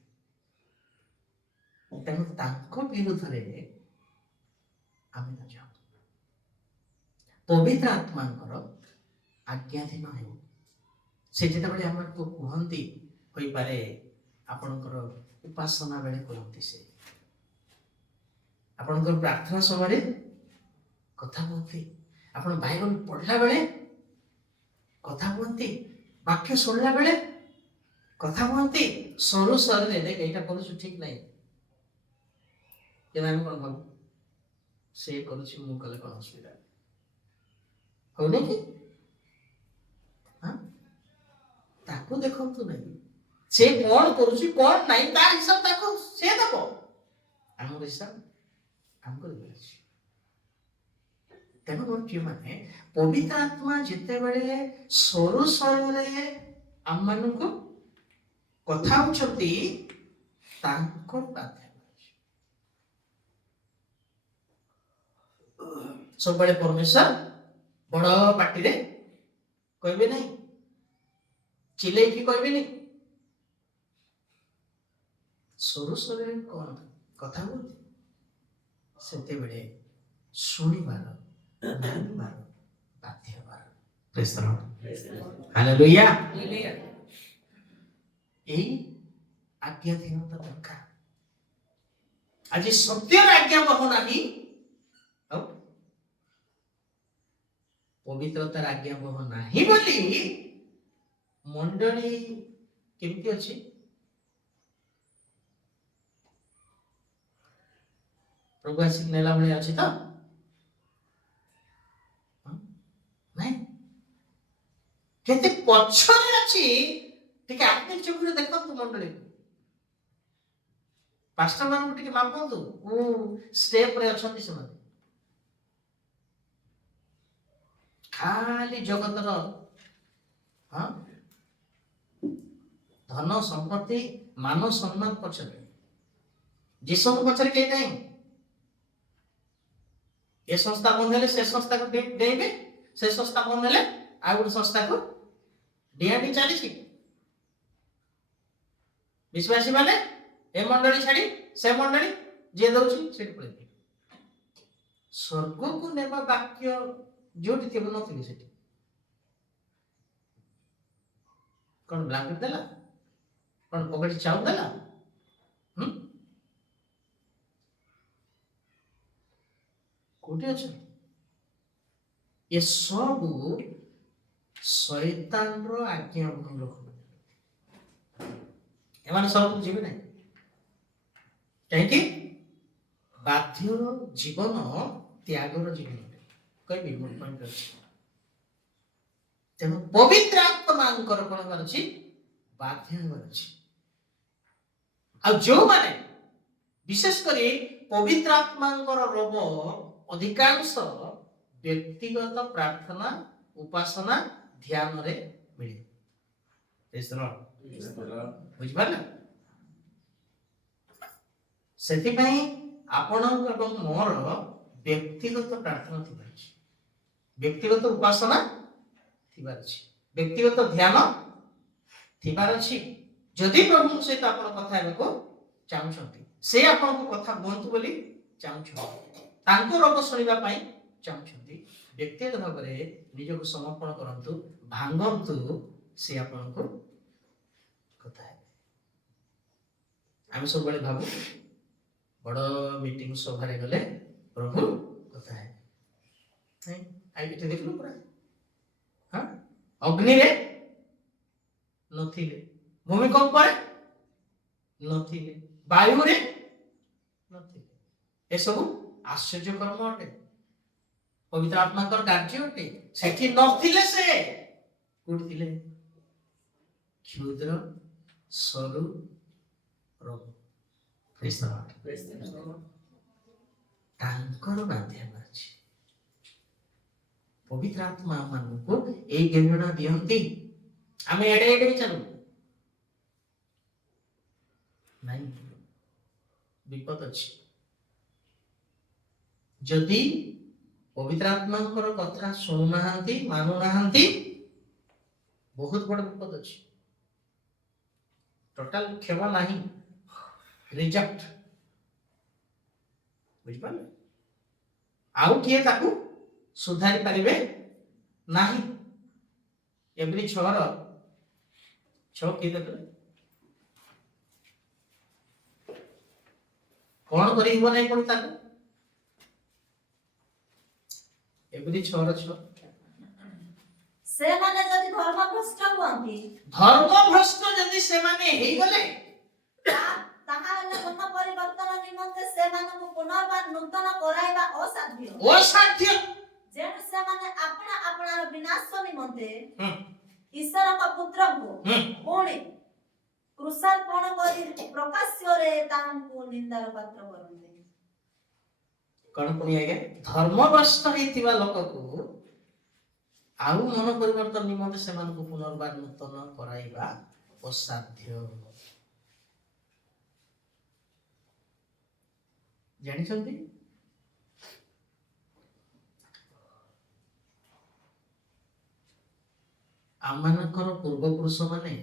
तेणु तांको विरुद्ध रे आमे न जाऊ पवित्र आत्मांकर आज्ञाधीन हो से जेतेबेले हमको कहंती होई पारे आपनकर उपासना बेले कहंती से आपनकर प्रार्थना समय कथा कहंती आपन बाइबल पढ़ला बेले कथा कहंती वाक्य सुनला बेले କଥା କୁହନ୍ତି ସରୁ ସରୁରେ ଦେଖ ଏଇଟା କରୁଛୁ ଠିକ ନାହିଁ, ଆମେ କଣ ଭାବୁ ସେ କରୁଛି ମୁଁ କଲେ କଣ ଅସୁବିଧା ହଉନି କି? ତାକୁ ଦେଖନ୍ତୁ ନାହିଁ, ସେ କଣ କରୁଛି କଣ ନାହିଁ ତାର ହିସାବ ତାକୁ ସେ ଦବ, ଆମର ହିସାବ ଆମକୁ ଦେବାର ଅଛି। ତେଣୁ ମାନେ ପବିତ୍ର ଆତ୍ମା ଯେତେବେଳେ ସରୁ ସରୁରେ ଆମମାନଙ୍କୁ କଥା ହଉଛନ୍ତି ତାଙ୍କର ବାଧ୍ୟ ଅଛି। ସବୁବେଳେ ପରମେଶ୍ୱର ବଡ ପାଟିରେ କହିବେ ନାହିଁ, ଚିଲେଇକି କହିବେନି, ସରୁ ସରୁରେ କଣ କଥା ହୁଅନ୍ତି ସେତେବେଳେ ଶୁଣିବାର ମାନିବାର ବାଧ୍ୟ ହେବାର। ପ୍ରେଜ୍ ଦ ଲର୍ଡ, ହାଲେଲୁୟା। ଏଇ ଆଜ୍ଞାଧୀନତା ଦରକାର। ଆଜି ସତ୍ୟର ଆଜ୍ଞା ବହ ନାହିଁ ଆଉ ପବିତ୍ରତାର ଆଜ୍ଞା ବହ ନାହିଁ ବୋଲି ମଣ୍ଡଳୀ କେମିତି ଅଛି? ପ୍ରଭୁ ଆସିକି ନେଲା ଭଳିଆ ଅଛି ତ? ନାଇଁ, କେତେ ପଛରେ ଅଛି ଟିକେ ଆତ୍ମିକ ଚକ୍ଷୁରେ ଦେଖନ୍ତୁ ମଣ୍ଡଳୀକୁ। ପାଷ୍ଟର ମାନଙ୍କୁ ଟିକେ ମାପନ୍ତୁ କୋଉ ଷ୍ଟେପରେ ଅଛନ୍ତି ସେମାନେ। ଖାଲି ଜଗତର ଧନ ସମ୍ପତ୍ତି ମାନ ସମ୍ମାନ ପଛରେ, ଯୀଶୁଙ୍କ ପଛରେ କେହି ନାହିଁ। ଏ ସଂସ୍ଥା ବନ୍ଦ ହେଲେ ସେ ସଂସ୍ଥାକୁ ଡେଇଁବେ, ସେ ସଂସ୍ଥା ବନ୍ଦ ହେଲେ ଆଉ ଗୋଟେ ସଂସ୍ଥାକୁ ଡିଆଁଡି ଚାଲିଛି। ବିଶ୍ୱାସୀ ମାନେ ଏ ମଣ୍ଡଳୀ ଛାଡି ସେ ମଣ୍ଡଳୀ ଯିଏ ଦଉଛି ସେଠି ପଳେଇବେ। ସ୍ୱର୍ଗକୁ ନେବା ବାକ୍ୟ ଯୋଉଠି ଥିବ ନଥିବେ ସେଠି। କଣ ବ୍ଲାଙ୍କେଟ ଦେଲା, କଣ ପକେଟ ଚାଉଳ ଦେଲା? କୋଉଠି ଅଛ? ଏସବୁ ଶୈତାନର ଆଜ୍ଞା ଭଙ୍ଗ। ଏମାନେ ସବୁ ଯିବେ ନାହିଁ, କାହିଁକି? ବାଧ୍ୟ ଜୀବନ ତ୍ୟାଗର ଜୀବନ କହିବି ମୋର ପଏଣ୍ଟ ଅଛି। ତେଣୁ ପବିତ୍ର ଆତ୍ମାଙ୍କର କଣ ହେବାର ଅଛି? ବାଧ୍ୟ ହେବାର ଅଛି। ଆଉ ଯୋଉମାନେ ବିଶେଷ କରି ପବିତ୍ର ଆତ୍ମାଙ୍କର ରୋଗ ଅଧିକାଂଶ ବ୍ୟକ୍ତିଗତ ପ୍ରାର୍ଥନା ଉପାସନା ଧ୍ୟାନରେ ମିଳେ। ବୁଝିପାରିଲେ? ସେଥିପାଇଁ ଆପଣଙ୍କ ଏବଂ ମୋର ବ୍ୟକ୍ତିଗତ ପ୍ରାର୍ଥନା ଥିବାର ଅଛି, ବ୍ୟକ୍ତିଗତ ଉପାସନା ଥିବାର ଅଛି, ବ୍ୟକ୍ତିଗତ ଧ୍ୟାନ ଥିବାର ଅଛି। ଯଦି ପ୍ରଭୁଙ୍କ ସହିତ ଆପଣ କଥା ହେବାକୁ ଚାହୁଁଛନ୍ତି, ସେ ଆପଣଙ୍କୁ କଥା କୁହନ୍ତୁ ବୋଲି ଚାହୁଁଛନ୍ତି, ତାଙ୍କ ରୋଗ ଶୁଣିବା ପାଇଁ ଚାହୁଁଛନ୍ତି, ବ୍ୟକ୍ତିଗତ ଭାବରେ ନିଜକୁ ସମର୍ପଣ କରନ୍ତୁ, ଭାଙ୍ଗନ୍ତୁ, ସେ ଆପଣଙ୍କୁ କଥା ହେବେ। ଆମେ ସବୁବେଳେ ଭାବୁ ବଡ ମିଟିଂ ସଭାରେ ଗଲେ ପ୍ରଭୁ କଥା ହେବେ। ଏଠି ଦେଖିଲୁ ପୁରା ଅଗ୍ନିରେ ନଥିଲେ, ଭୂମିକମ୍ପରେ ନଥିଲେ, ବାୟୁରେ ନଥିଲେ। ଏସବୁ ଆଶ୍ଚର୍ଯ୍ୟ କର୍ମ ଅଟେ, ପବିତ୍ର ଆତ୍ମାଙ୍କର କାର୍ଯ୍ୟ ଅଟେ। ସେଠି ନଥିଲେ, ସେ କୋଉଠି ଥିଲେ? କ୍ଷୁଦ୍ର ସରୁ ରୋଗ। ତାଙ୍କର ବାଧ୍ୟ ଅଛି। ପବିତ୍ର ଆତ୍ମା ମାନଙ୍କୁ ଏଇ ଜ୍ଞାନ ଦିଅନ୍ତି। ଆମେ ଏଡେ ଏଡେ ଚାଲୁ ନାଇଁ, ବିପଦ ଅଛି। ଯଦି ପବିତ୍ର ଆତ୍ମାଙ୍କର କଥା ଶୁଣୁନାହାନ୍ତି, ମାନୁନାହାନ୍ତି, ବହୁତ ବଡ ବିପଦ ଅଛି। ଟୋଟାଲ କ୍ଷମା ନାହିଁ, ରିଜେକ୍ଟ। ବୁଝିପାରିଲେ? ଆଉ କିଏ ତାକୁ ସୁଧାରି ପାରିବେ ନାହିଁ। ଏଭ୍ରି 6 କିଏ ଦେବେ? କଣ କରିବ ନାହିଁ ପୁଣି ତାକୁ? ଏଭ୍ରି 6 ର 6 ସେମାନେ ଯଦି ଧର୍ମଭ୍ରଷ୍ଟ ହୁଅନ୍ତି ଧର୍ମଭ୍ରଷ୍ଟ ଯଦି ସେମାନେ ହେଇଗଲେ ତାହେଲେ ମନ ପରିବର୍ତ୍ତନ ନିମନ୍ତେ ସେମାନଙ୍କୁ ପୁନର୍ବାର ନୂତନ କରାଇବା ଅସାଧ୍ୟ। ଅସାଧ୍ୟ। ଯେଣୁ ସେମାନେ ଆପଣାର ବିନାଶ ନିମନ୍ତେ ହୁଁ। ଈଶ୍ୱରଙ୍କ ପୁତ୍ରଙ୍କୁ ହୁଁ। ପୁଣି କୃଷାର୍ପଣ କରି ପ୍ରକାଶ୍ୟରେ ତାଙ୍କୁ ନିନ୍ଦାର ପାତ୍ର କରନ୍ତି। କଣ ପୁଣି ଆଜ୍ଞା ଧର୍ମଭ୍ରଷ୍ଟ ହେଇଥିବା ଲୋକକୁ ଆଉ ମନ ପରିବର୍ତ୍ତନ ନିମନ୍ତେ ସେମାନଙ୍କୁ ପୁନର୍ବାର ନୂତନ କରାଇବା ଅସାଧ୍ୟ। ଜାଣିଛନ୍ତି ଆମମାନଙ୍କର ପୂର୍ବପୁରୁଷ ମାନେ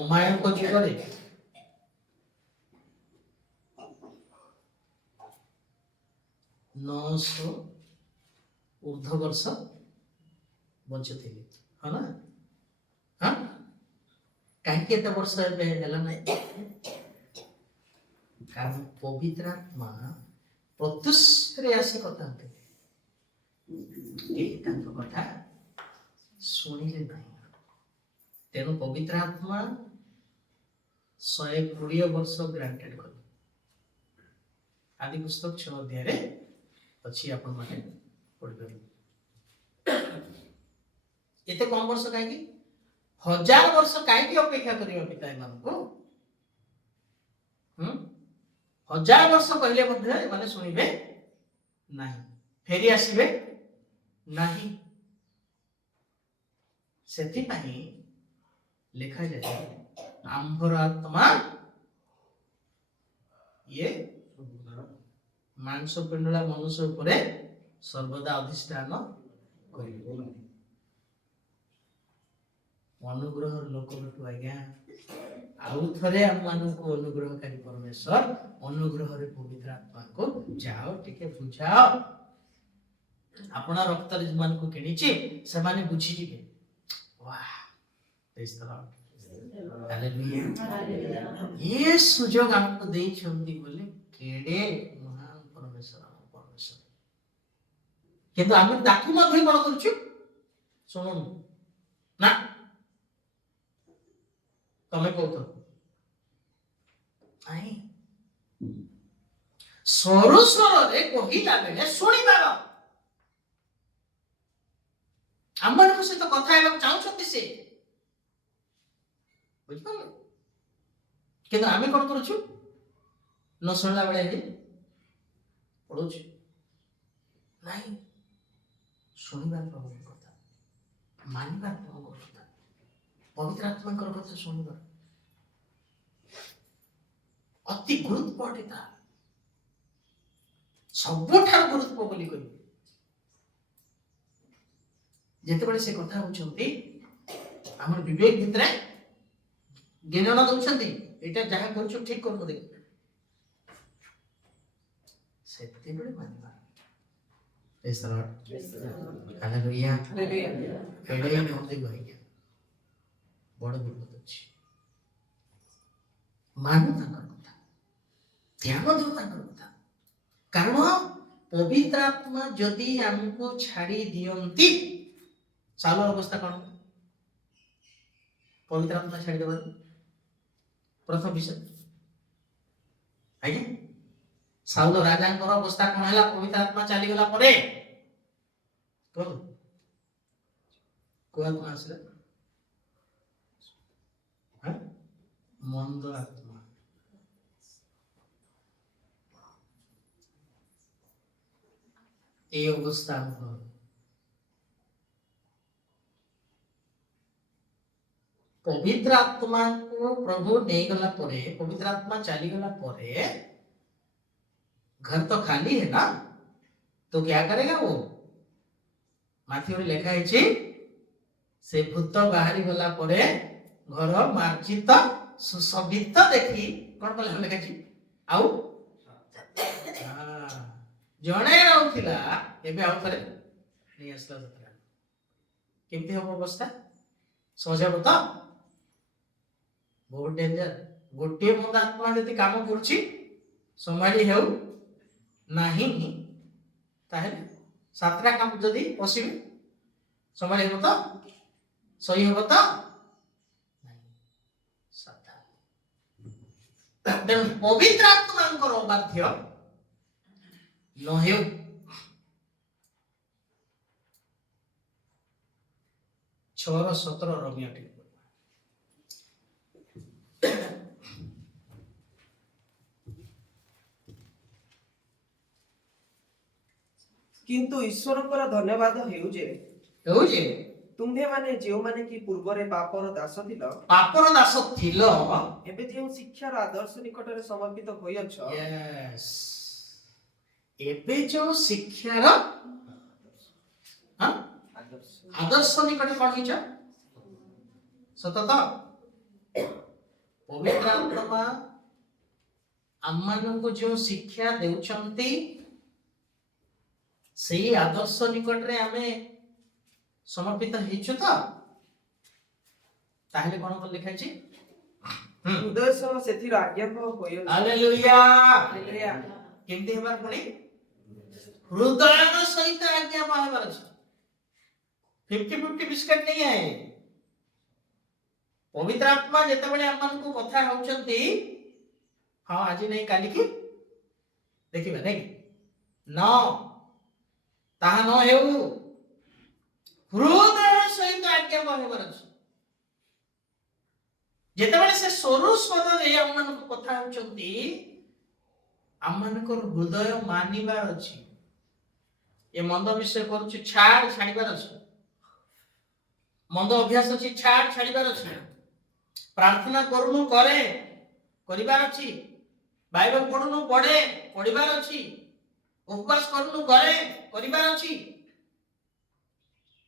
ଅମାୟଙ୍କ ଯୁଗରେ ନଅଶହ ଊର୍ଦ୍ଧ୍ୱ ବର୍ଷ ବଞ୍ଚୁଥିଲେ ହଁ ନା? ହଁ କାହିଁକି ଏତେ ବର୍ଷ ଏବେ ହେଲା ନାହିଁ? କାରଣ ପବିତ୍ର ଆତ୍ମା ପ୍ରତ୍ୟୁଷରେ ଆସି କଥା ହେଉଥିଲେ, ତାଙ୍କ କଥା ଶୁଣିଲେ ନାହିଁ। ତେଣୁ ପବିତ୍ର ଆତ୍ମା 120 ବର୍ଷ ଗ୍ରାଣ୍ଟେଡ କଲେ। ଆଦି ପୁସ୍ତକ 6 ଅଧ୍ୟାୟରେ ଅଛି, ଆପଣ ମାନେ ପଢିପାରିବେ। ଏତେ କମ ବର୍ଷ କାହିଁକି? 1000 ବର୍ଷ କାହିଁକି ଅପେକ୍ଷା କରିବା ପିତା ଏମାନଙ୍କୁ? 1000 ବର୍ଷ କହିଲେ ମଧ୍ୟ ଏମାନେ ଶୁଣିବେ ନାହିଁ, ଫେରି ଆସିବେ ନାହିଁ। ସେଥିପାଇଁ ଲେଖାଯାଏ ଆମ୍ଭର ଆତ୍ମା ଇଏ ମାଂସ ପିଣ୍ଡୁଳା ମନୁଷ୍ୟ ଉପରେ ସର୍ବଦା ଅଧିଷ୍ଠାନ କରିବ। ଅନୁଗ୍ରହର ଲୋକଠୁ ଆଜ୍ଞା ଆଉ ଥରେ ଆମମାନଙ୍କୁ ଅନୁଗ୍ରହକାରୀ ପରମେଶ୍ୱର ଅନୁଗ୍ରହରେ ପବିତ୍ର ଆତ୍ମାକୁ ଯାଅ ଟିକେ ବୁଝାଅ। ଆପଣ ରକ୍ତରେ ଯେଉଁମାନଙ୍କୁ କିଣିଛି ସେମାନେ ବୁଝିଯିବେ। ଏ ସୁଯୋଗ ଆମକୁ ଦେଇଛନ୍ତି ବୋଲି କେଡେ ମହାନ ପରମେଶ୍ୱର ଆମ ପରମେଶ୍ୱର। କିନ୍ତୁ ଆମେ ତାକୁ ମଧ୍ୟ କଣ କରୁଛୁ? ଶୁଣୁନୁ ନା, ତମେ କହୁଥ ନାଇଁ, ସରୁ ସ୍ୱରରେ କହିଲା ବେଳେ ଶୁଣିବାର। ଆମମାନଙ୍କ ସହିତ କଥା ହେବାକୁ ଚାହୁଁଛନ୍ତି ସେ, ବୁଝିପାରିଲେ? କିନ୍ତୁ ଆମେ କଣ କରୁଛୁ? ନ ଶୁଣିଲା ବେଳେ ହିଁ ପଢୁଛୁ। ନାଇଁ, ଶୁଣିବାର ପ୍ରଭୁଙ୍କ କଥା, ମାନିବାର ପ୍ରଭୁଙ୍କ କଥା, ପବିତ୍ର ଆତ୍ମାଙ୍କର କଥା ଶୁଣିବାର ଅତି ଗୁରୁତ୍ୱ ଅଟେ। ତା ସବୁଠାରୁ ଗୁରୁତ୍ୱ ବୋଲି କହିବେ। ଯେତେବେଳେ ସେ କଥା ହଉଛନ୍ତି ଆମର ବିବେକ ଭିତରେ ଜ୍ଞାନ ଦଉଛନ୍ତି, ଏଇଟା ଯାହା କରୁଛୁ ଠିକ କରୁନ ଦେଖ, ସେତେବେଳେ ମାନିବା। ବଡ ବିପଦ ଅଛି। ମାନୁ ତାଙ୍କର କଥା, ଧ୍ୟାନ ଦେଉ ତାଙ୍କର କଥା। କାରଣ ପବିତ୍ର ଆତ୍ମା ଯଦି ଆମକୁ ଛାଡି ଦିଅନ୍ତି, ସାଉଲର ଅବସ୍ଥା କଣ? ପବିତ୍ର ଆତ୍ମା ଛାଡ଼ିଦେବାର ପ୍ରଥମ ବିଷୟ ଆଜ୍ଞା, ସାଉଲ ରାଜାଙ୍କର ଅବସ୍ଥା କଣ ହେଲା? ପବିତ୍ର ଆତ୍ମା ଚାଲିଗଲା ପରେ କୋଉ ଆତ୍ମା ଆସିଲା? ମନ୍ଦ ଆତ୍ମା। এই অবস্থা আমার। पवित्र आत्मा को प्रभु नहीं गला परे, पवित्र आत्मा चली गला परे घर तो खाली है ना, तो क्या करेगा वो? माथी में लिखा है से भूत बाहरी गला परे घर मार्जित सुशोभित देखी कौन कले लिखा आउ जणे रहउथिला एबे आउ थरे नहीं आसला जत्रा। केमती हो अवस्था? सहज तो बहुत डेंजर। गोटे मंद आत्मा यदि काम करुछि संभाली हेउ नाही ताहेले ସାତଟା କାମ ଯଦି ପଶିବେ ସମ୍ଭାଳି ହେବ ତ ସହି ହେବ ତ ସାଧା। ତେଣୁ ପବିତ୍ର ଆତ୍ମାଙ୍କର ଅବାଧ୍ୟ ନ ହେଉ। 6:17 ରୋମିଓ ଟିକେ କିନ୍ତୁ ଈଶ୍ୱରଙ୍କର ଧନ୍ୟବାଦ ହେଉ ଯେ ହେଉଛି ତୁମ୍ଭେମାନେ ଯେଉଁମାନେ କି ପୂର୍ବରେ ପାପର ଦାସ ଥିଲ ପାପର ଦାସ ଥିଲ। ଏବେ ଯେଉଁ ଶିକ୍ଷାର ଆଦର୍ଶ ନିକଟରେ ସମର୍ପିତ ହୋଇଅଛ Yes. ଏବେ ଯୋଉ ଶିକ୍ଷାର ଆଦର୍ଶ ନିକଟରେ କଣ ହେଇଛ ସତ ତ? ପବିତ୍ର ଆତ୍ମା ଆମମାନଙ୍କୁ ଯୋଉ ଶିକ୍ଷା ଦେଉଛନ୍ତି ସେଇ ଆଦର୍ଶ ନିକଟରେ ଆମେ ସମର୍ପିତ ହେଇଛୁ ତ? ତାହେଲେ କଣ ଲେଖା ହେଇଛି? ହୃଦୟ ସହ ସେଥିର ଆଜ୍ଞାବହ ହୋଇଅଛ। ହାଲେଲୁୟା। ହାଲେଲୁୟା। କେମିତି ହେବାର ପୁଣି? ହୃଦୟର ସହିତ ଆଜ୍ଞା ହେବାର ଅଛି। 50-50 ବିସ୍କେଟ नहीं है। ପବିତ୍ର ଆତ୍ମା ଯେତେବେଳେ ଆମମାନଙ୍କୁ କଥା ହେଉଛନ୍ତି, ହଁ ଆଜି ନାହିଁ କାଲି କି ଦେଖିବା ନାଇଁ ନ ତାହା ନ ହେଉ, ହୃଦୟର ସହିତ ଆଜ୍ଞା ହେବାର ଅଛି। ଯେତେବେଳେ ସେ ସ୍ୱର ସ୍ୱରରେ ଆମମାନଙ୍କୁ କଥା ହେଉଛନ୍ତି, ଆମମାନଙ୍କର ହୃଦୟ ମାନିବାର ଅଛି। ଏ ମନ୍ଦ ବିଷୟ କରୁଛି ଛାଡ଼ିବାର ଅଛି। ମନ୍ଦ ଅଭ୍ୟାସ ଅଛି ଛାଡ଼ିବାର ଅଛି। ପ୍ରାର୍ଥନା କରୁନୁ କରିବାର ଅଛି। ବାଇବେଲ ପଢୁନୁ ପଢିବାର ଅଛି। ଉପବାସ କରୁନୁ କରିବାର ଅଛି।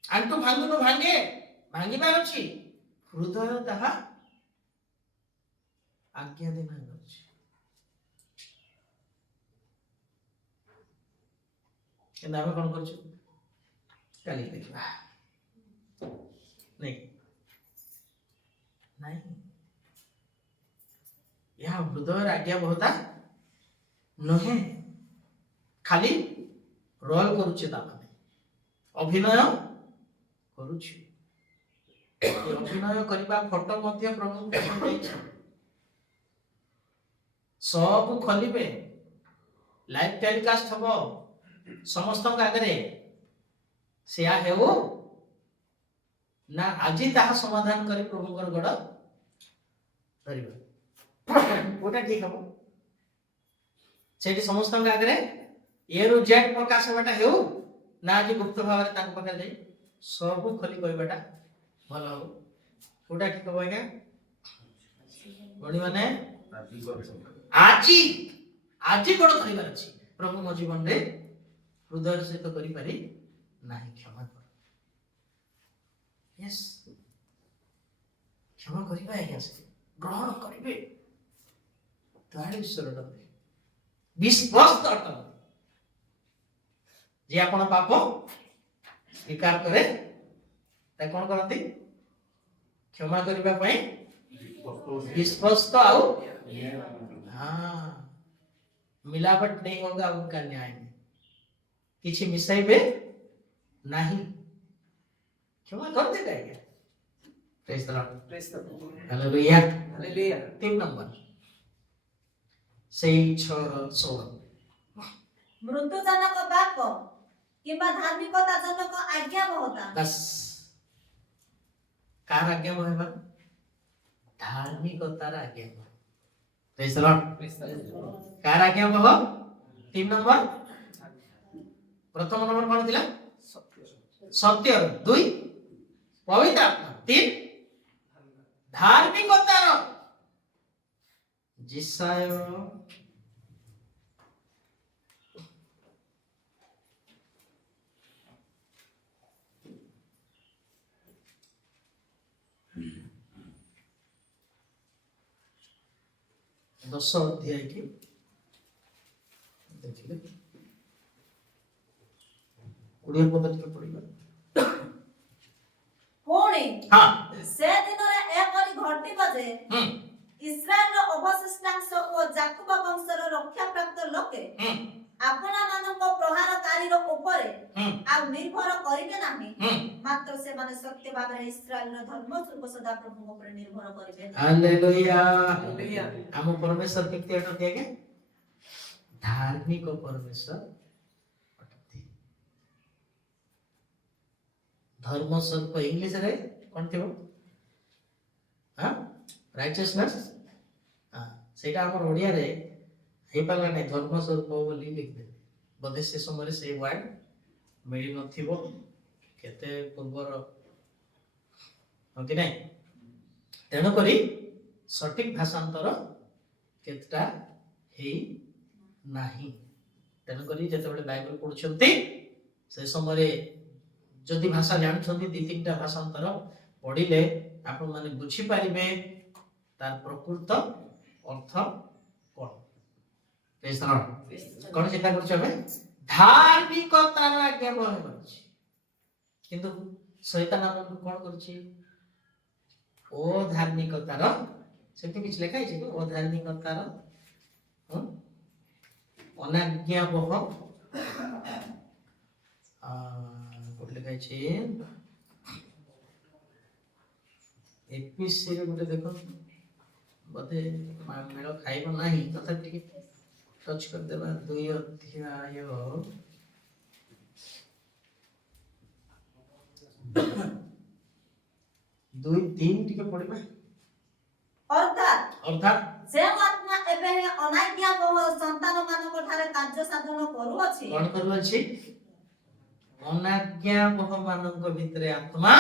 ଆଣ୍ଠୁ ଭାଙ୍ଗୁନୁ ଭାଙ୍ଗିବାର ଅଛି। ହୃଦୟ ତାହା ଆଜ୍ଞା ଦେବାର ଅଛି। କିନ୍ତୁ ଆମେ କଣ କରୁଛୁ? କାଲି ଦେଖିବା ନାଇଁ ଏହା ହୃଦୟର ଆଜ୍ଞାବହତା ନୁହେଁ। ଖାଲି ରୋଲ କରୁଛେ, ତାମାନେ ଅଭିନୟ କରୁଛୁ। ଅଭିନୟ କରିବା ଫଟୋ ମଧ୍ୟ ପ୍ରଭୁଙ୍କୁ ଦେଇଛି। ସବୁ ଖୋଲିବେ, ଲାଇଭ ଟେଲିକାଷ୍ଟ ହବ ସମସ୍ତଙ୍କ ଆଗରେ। ସେୟା ହେଉ ନା ଆଜି ତାହା ସମାଧାନ କରି ପ୍ରଭୁଙ୍କର ଗୋଡ଼ ଧରିବା, କୋଉଟା ଠିକ ହବ? ସେଠି ସମସ୍ତଙ୍କ ଆଗରେ ଏରୁ ଜେଡ୍ ପ୍ରକାଶ ହେବାଟା ହେଉ ନା ଆଜି ଗୁପ୍ତ ଭାବରେ ତାଙ୍କ ପାଖରେ ଯାଇ ସବୁ ଖୋଲି କହିବାଟା ଭଲ ହବ? କୋଉଟା ଠିକ ହବ ଆଜ୍ଞା? ମାନେ ଆଜି ଗୋଡ଼ ଧରିବାର ଅଛି। ପ୍ରଭୁ ମୋ ଜୀବନରେ ହୃଦୟର ସହିତ କରିପାରି ନାହିଁ, କ୍ଷମା କର। Yes. କ୍ଷମା କରିବା ଆଜ୍ଞା, ସେ ଗ୍ରହଣ କରିବେ। ତାହେଲେ ଈଶ୍ୱର ଡରିବେ, ବିଶ୍ୱାସ ଅଟନ୍ତି। ଯେ ଆପଣ ପାପ ସ୍ୱୀକାର କରେ ତାକୁ କଣ କରନ୍ତି? କ୍ଷମା କରିବା ପାଇଁ विश्वस्त आओ। हाँ, मिलावट नहीं होगा उनका न्याय में, किसी मिसाइबे नहीं, क्षमा कर देगा क्या? Praise the Lord, hallelujah, hallelujah. 3 number ସେଇ 6:16 ମୃତ୍ୟୁଜନକ ପାପ କିମ୍ବା ଧାର୍ମିକତା ଜନକ ଆଜ୍ଞାବହତା। बस कार आज्ञा होगा? धार्मिकतार आज्ञा हो। प्रेज द लॉर्ड, कार आज्ञा हो? 3 नंबर, प्रथम नंबर कौन दिला? सत्य। 2 पवित्र आत्मा। 3 धार्मिकतार। जिसाय 10 अध्याय की देखिए 20 पद के पढ़िबा। पुणी हाँ से दिनरे एपरि घटिब जे इस्राएल अवशिष्टांश ओ जाकब वंशर रक्षा प्राप्त लोके আপনা ମାନଙ୍କ ପ୍ରହାରକାରୀର ଉପରେ ହୁଁ ଆଉ ନିର୍ଭର କରିବେ ନାହିଁ, ହୁଁ ମାତ୍ର ସେମାନେ ସତ୍ୟ ଭାବରେ ଇସ୍ରାଏଲର ଧର୍ମ ସ୍ୱରୂପ ସଦାପ୍ରଭୁଙ୍କ ଉପରେ ନିର୍ଭର କରିବେ। ହାଲେଲୁୟା। ହାଲେଲୁୟା। ଆମ ପରମେଶ୍ୱର କେମିତି ଅଟନ୍ତି ଆଜ୍ଞା? ଧାର୍ମିକ ପରମେଶ୍ୱର ଅଟନ୍ତି। ଧର୍ମ ସ୍ୱରୂପ ଇଂଲିଶରେ କଣ ଥିବ? ରାଇଚିୟସନେସ୍। ସେଇଟା ଆମର ଓଡ଼ିଆରେ ହେଇପାରିଲା ନାହିଁ, ଧର୍ମ ସ୍ୱରୂପ ବୋଲି ଲେଖିଦେବେ। ବୋଧେ ସେ ସମୟରେ ସେଇ ୱାର୍ଡ ମିଳିନଥିବ, କେତେ ପୂର୍ବର କି ନାହିଁ। ତେଣୁକରି ସଠିକ ଭାଷାନ୍ତର କେତେଟା ହେଇ ନାହିଁ। ତେଣୁକରି ଯେତେବେଳେ ବାଇବଲ ପଢୁଛନ୍ତି ସେ ସମୟରେ ଯଦି ଭାଷା ଜାଣୁଛନ୍ତି 2-3ଟା ଭାଷାନ୍ତର ପଢିଲେ ଆପଣ ମାନେ ବୁଝିପାରିବେ ତାର ପ୍ରକୃତ ଅର୍ଥ କଣ। କଣ ଚିନ୍ତା କରୁଛୁ ଆମେ? ଧାର୍ମିକତାର ଆଜ୍ଞା ବହନ କରୁଛି, କିନ୍ତୁ ଶୈତାନ ଆମକୁ କଣ କରୁଛି? ଅଧାର୍ମିକତାର, ସେମିତି କିଛି ଲେଖା ହେଇଛି କି ଅଧାର୍ମିକତାର ଅନାଜ୍ଞାବହ କୋଉଠି ଲେଖା ହେଇଛି? ଏପିସିରେ ଗୋଟେ ଦେଖ, ବୋଧେ ମେଳ ଖାଇବ ନାହିଁ, ତଥାପି ଟିକେ ଟଚ୍ କରିଦେବା। 2 ଅଧ୍ୟାୟ 2-3 ଟିକେ ପଢିବା। ଅର୍ଥାତ୍ ଯେଉଁ ଆତ୍ମା ଏବେ ଅନାଜ୍ଞାବହ ସନ୍ତାନମାନଙ୍କ ଠାରେ କାର୍ଯ୍ୟ ସାଧନ କରୁଅଛି, କଣ କରୁଅଛି? ଅନାଜ୍ଞାବହ ମାନଙ୍କ ଭିତରେ ଆତ୍ମା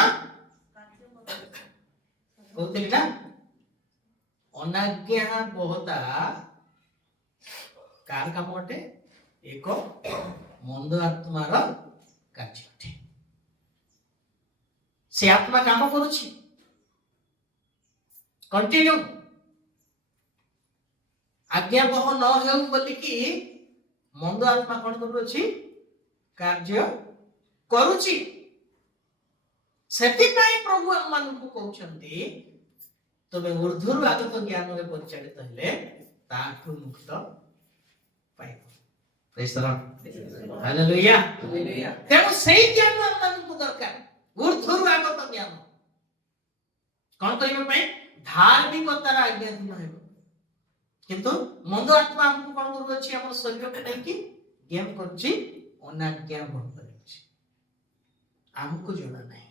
କହୁଥିଲି ନା, ଅନାଜ୍ଞାବହତା କାର କାମ ଅଟେ? ଏକ ମନ୍ଦ ଆତ୍ମାର କାର୍ଯ୍ୟ ଅଟେ। ସେ ଆତ୍ମା କାମ କରୁଛି କଣ୍ଟିନ୍ୟୁ, ଆଜ୍ଞାବହ ନ ହେଉ ବୋଲିକି ମନ୍ଦ ଆତ୍ମା କଣ କରୁଅଛି? କାର୍ଯ୍ୟ କରୁଛି। ସେଥିପାଇଁ ପ୍ରଭୁ ଆମମାନଙ୍କୁ କହୁଛନ୍ତି ତମେ ଉର୍ଦ୍ଧ୍ୱରୁ ଆଗତ ଜ୍ଞାନରେ ପରିଚାଳିତ ହେଲେ ତାଠୁ ମୁକ୍ତ ପାଇବ। ପ୍ରେଜ୍ ଦ ଲର୍ଡ। ହାଲେଲୁୟା। ତେଣୁ ସେଇ ଜ୍ଞାନ ଆମମାନଙ୍କୁ ଦରକାର, ଉର୍ଦ୍ଧ୍ୱରୁ ଆଗତ ଜ୍ଞାନ। କଣ କରିବା ପାଇଁ? ଧାର୍ମିକତାର ଆଜ୍ଞାଧୀନ ହେବ। କିନ୍ତୁ ମନ୍ଦ ଆତ୍ମା ଆମକୁ କଣ କରୁଅଛି? ଆମର ଶରୀରକୁ ନେଇକି ଗେମ୍ କରୁଛି, ଅନାଜ୍ଞାବହ କରୁଛି। ଆମକୁ ଜଣା ନାହିଁ।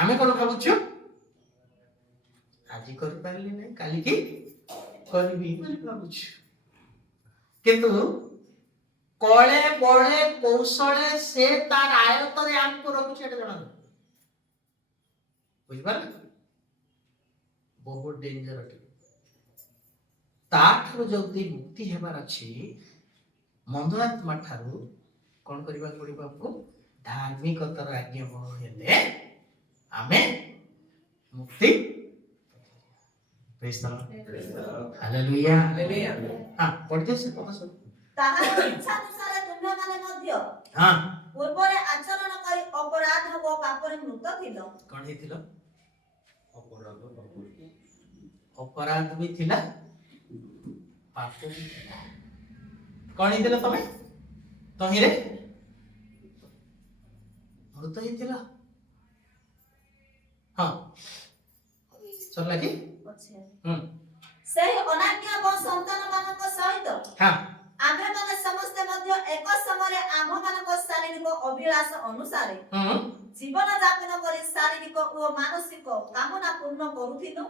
ଆମେ କଣ ଭାବୁଛୁ? ଆଜି କରିପାରିଲି ନାହିଁ, କାଲିକି କରିବି ବୋଲି ଭାବୁଛୁ। କିନ୍ତୁ କଳେ ବଳେ କୌଶଳେ ସେ ତାର ଆୟତରେ ଆମକୁ ରଖୁଛି, ଏଟା ଜଣା ନାହିଁ। ବୁଝିପାରିଲେ? ବହୁତ ଡେଞ୍ଜର ଅଟେ। ତାଠାରୁ ଯଦି ମୁକ୍ତି ହେବାର ଅଛି, ମନ୍ଦ ଆତ୍ମା ଠାରୁ କଣ କରିବାକୁ ପଡିବ ଆମକୁ? ଧାର୍ମିକତାର ଆଜ୍ଞାବହ ହେଲେ ଆମେ ମୁକ୍ତି। ପ୍ରେଜ୍ ଦ ଲର୍ଡ। ହାଲେଲୁୟା। ପଢିଦିଅ ସେ କଥା ସବୁ। ତାହାର ଇଚ୍ଛାନୁସାରେ ତୁମ୍ଭେମାନେ ମଧ୍ୟ ପୂର୍ବରେ ଆଚରଣ କରି ଅପରାଧ ଓ ପାପରେ ମୃତ ଥିଲ। କଣ ହେଇଥିଲ? ଅପରାଧ ବି ଥିଲା, ପାପ ବି ଥିଲା। କଣ ହେଇଥିଲ ତମେ? ତହିଁରେ ମୃତ ହେଇଥିଲ। ସରିଲା କି? ସେହି ଅନାଜ୍ଞାବହ ସନ୍ତାନମାନଙ୍କ ସହିତ ଆମ୍ଭେମାନେ ସମସ୍ତେ ମଧ୍ୟ ଏକ ସମୟରେ ଆମ୍ଭମାନଙ୍କ ଶାରୀରିକ ଅଭିଳାଷ ଅନୁସାରେ ଜୀବନ ଯାପନ କରି ଶାରୀରିକ ଓ ମାନସିକ କାମନା ପୂର୍ଣ୍ଣ କରୁଥିଲୁ।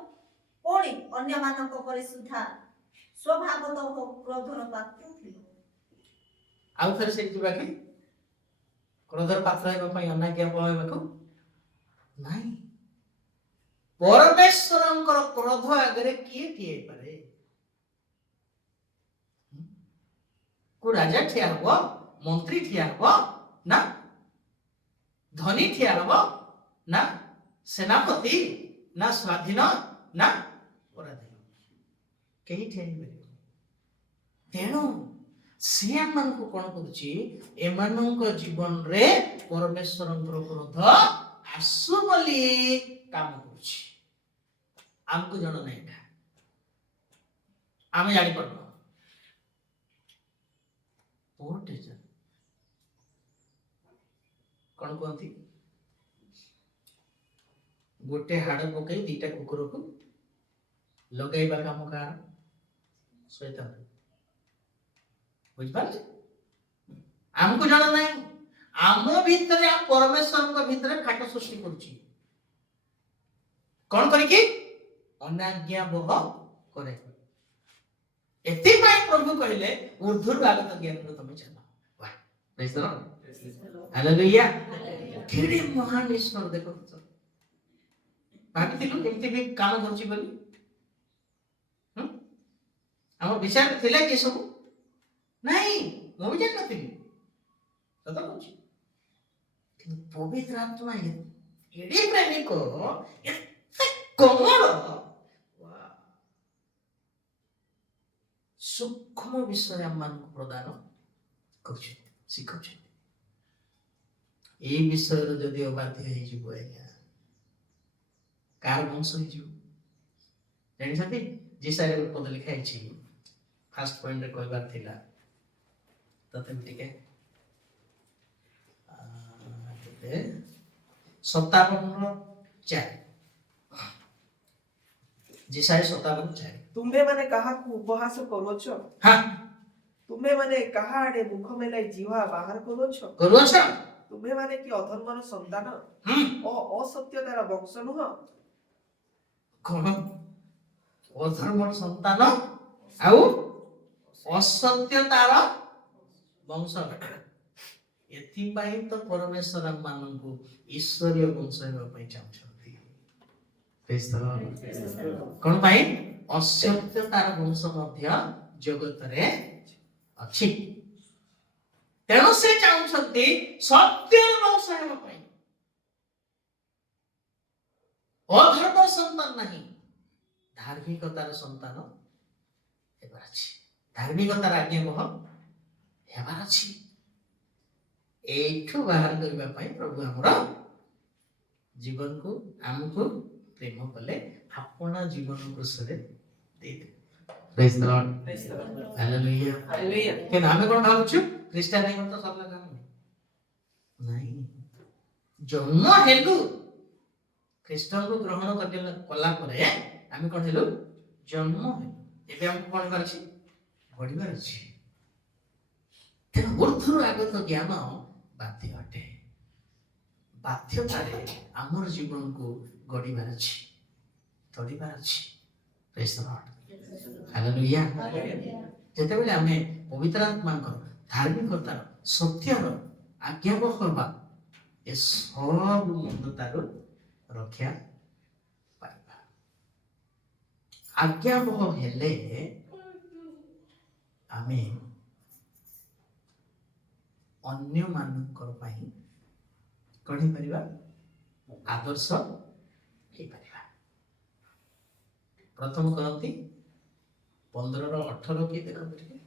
ପୁଣି ଅନ୍ୟମାନଙ୍କ ପରି ସୁଦ୍ଧା ସ୍ୱଭାବତଃ କ୍ରୋଧର ପାତ୍ର ଥିଲୁ। ଆଉ ଥରେ ସେଠି ଯିବା କି? କ୍ରୋଧର ପାତ୍ର ହେବା ପାଇଁ ଅନାଜ୍ଞାବହ ହେବାକୁ ନାହିଁ। ପରମେଶ୍ୱରଙ୍କର କ୍ରୋଧ ଆଗରେ କିଏ ଠିଆ ହେଇପାରେ? କୋଉ ରାଜା ଠିଆ ହବ? ମନ୍ତ୍ରୀ ଠିଆ ହବ ନା? ଧନୀ ଠିଆ ହବ ନା? ସେନାପତି ନା? ସ୍ୱାଧୀନ ନା ପରାଧୀନ? କେହି ଠିଆ ହେଇପାରିବ। ତେଣୁ ସେ ଏମାନଙ୍କୁ କଣ କରୁଛି? ଏମାନଙ୍କ ଜୀବନରେ ପରମେଶ୍ୱରଙ୍କର କ୍ରୋଧ ଆସୁ ବୋଲି କାମ କରୁଛି। ଆମକୁ ଜଣା ନାହିଁ, ଏଟା ଆମେ ଜାଣିପାରୁନୁ। पोर्ट कौन कहती गोटे हाड़ पकई दीटा कुकुर को लगेबा काम कार शैतान बुझिपारे आमको जाना नहीं आम भितर परमेश्वर भितर फाट सृष्टि करुची कौन करिकी अनाज्ञा बह करे एथिपाई प्रभु कहले ऊर्ध्वर आगत ज्ञान तुम चलो वाह प्रेज द लॉर्ड हालेलुया केडे महान ईश्वर देखो भाबिथिलु केमति भी काम करछि बोली हम विचार थिला कि सब नहीं मो भी जान नथिली सत कहछि कि पवित्र आत्मा एडे प्रेमी को एते कोमल सूक्ष्म विषय आम प्रदान कर शिखा ये विषय जदि अबाध्य हो कार वंश हो जानी जीसारे पद लिखाई फास्ट पॉइंट रे कहबार थिला तते टिके 57:4 जीसारे 57:4 तुम्हे माने कहा को उपहास करोछ हां तुम्हे माने कहा आडे मुख मेलाई जीवा बाहर करोछ तुम्हे माने कि अधर्मर संतान ओ असत्यतार वंश नुह कोन अधर्मर संतान आउ असत्यतार वंश एथिपाई तो परमेश्वर माननकु ईश्वरीय वंश हेबा पई चाहछथि प्रेज द लॉर्ड कोन पाई असत्यतार वंश मध्य जगत रे अछि तेणु से चाहछथि सत्य वंश हेबा पई अधर्म संतान नहीं धार्मिकतार संतान हेबार अछि धार्मिकतार आज्ञा बह हेबार अछि एठु बाहर करबा पई प्रभु हमर जीवन को हमको प्रेम कले अपना जीवन कृष्ण दे दे praise the Lord hallelujah hallelujah के नामे कोन भाबछु क्रिश्चियन नहीं तो सब लगा नहीं जन्म हेलु ख्रीष्टन को ग्रहण कला परे आमे कोन हेलु जन्म हेलु एबे हमको कोन करछि बढ़िबार अछि ते ऊर्ध्वर आगत ज्ञान बाध्य अटे बाध्यतारे आमर जीवन को गढ़िबार अछि तोड़िबार अछि प्रेज द लॉर्ड हालेलुया जेते बेले आमे पवित्र आत्मा धार्मिकतार सत्यर आज्ञाबह होबा ए सब मंदतार रक्षा पाइबा आज्ञाबह हेले आमे अन्य मानकर पाई कढि परिबा आदर्श हे परिबा प्रथम करंती 15:18 की देखो ठीक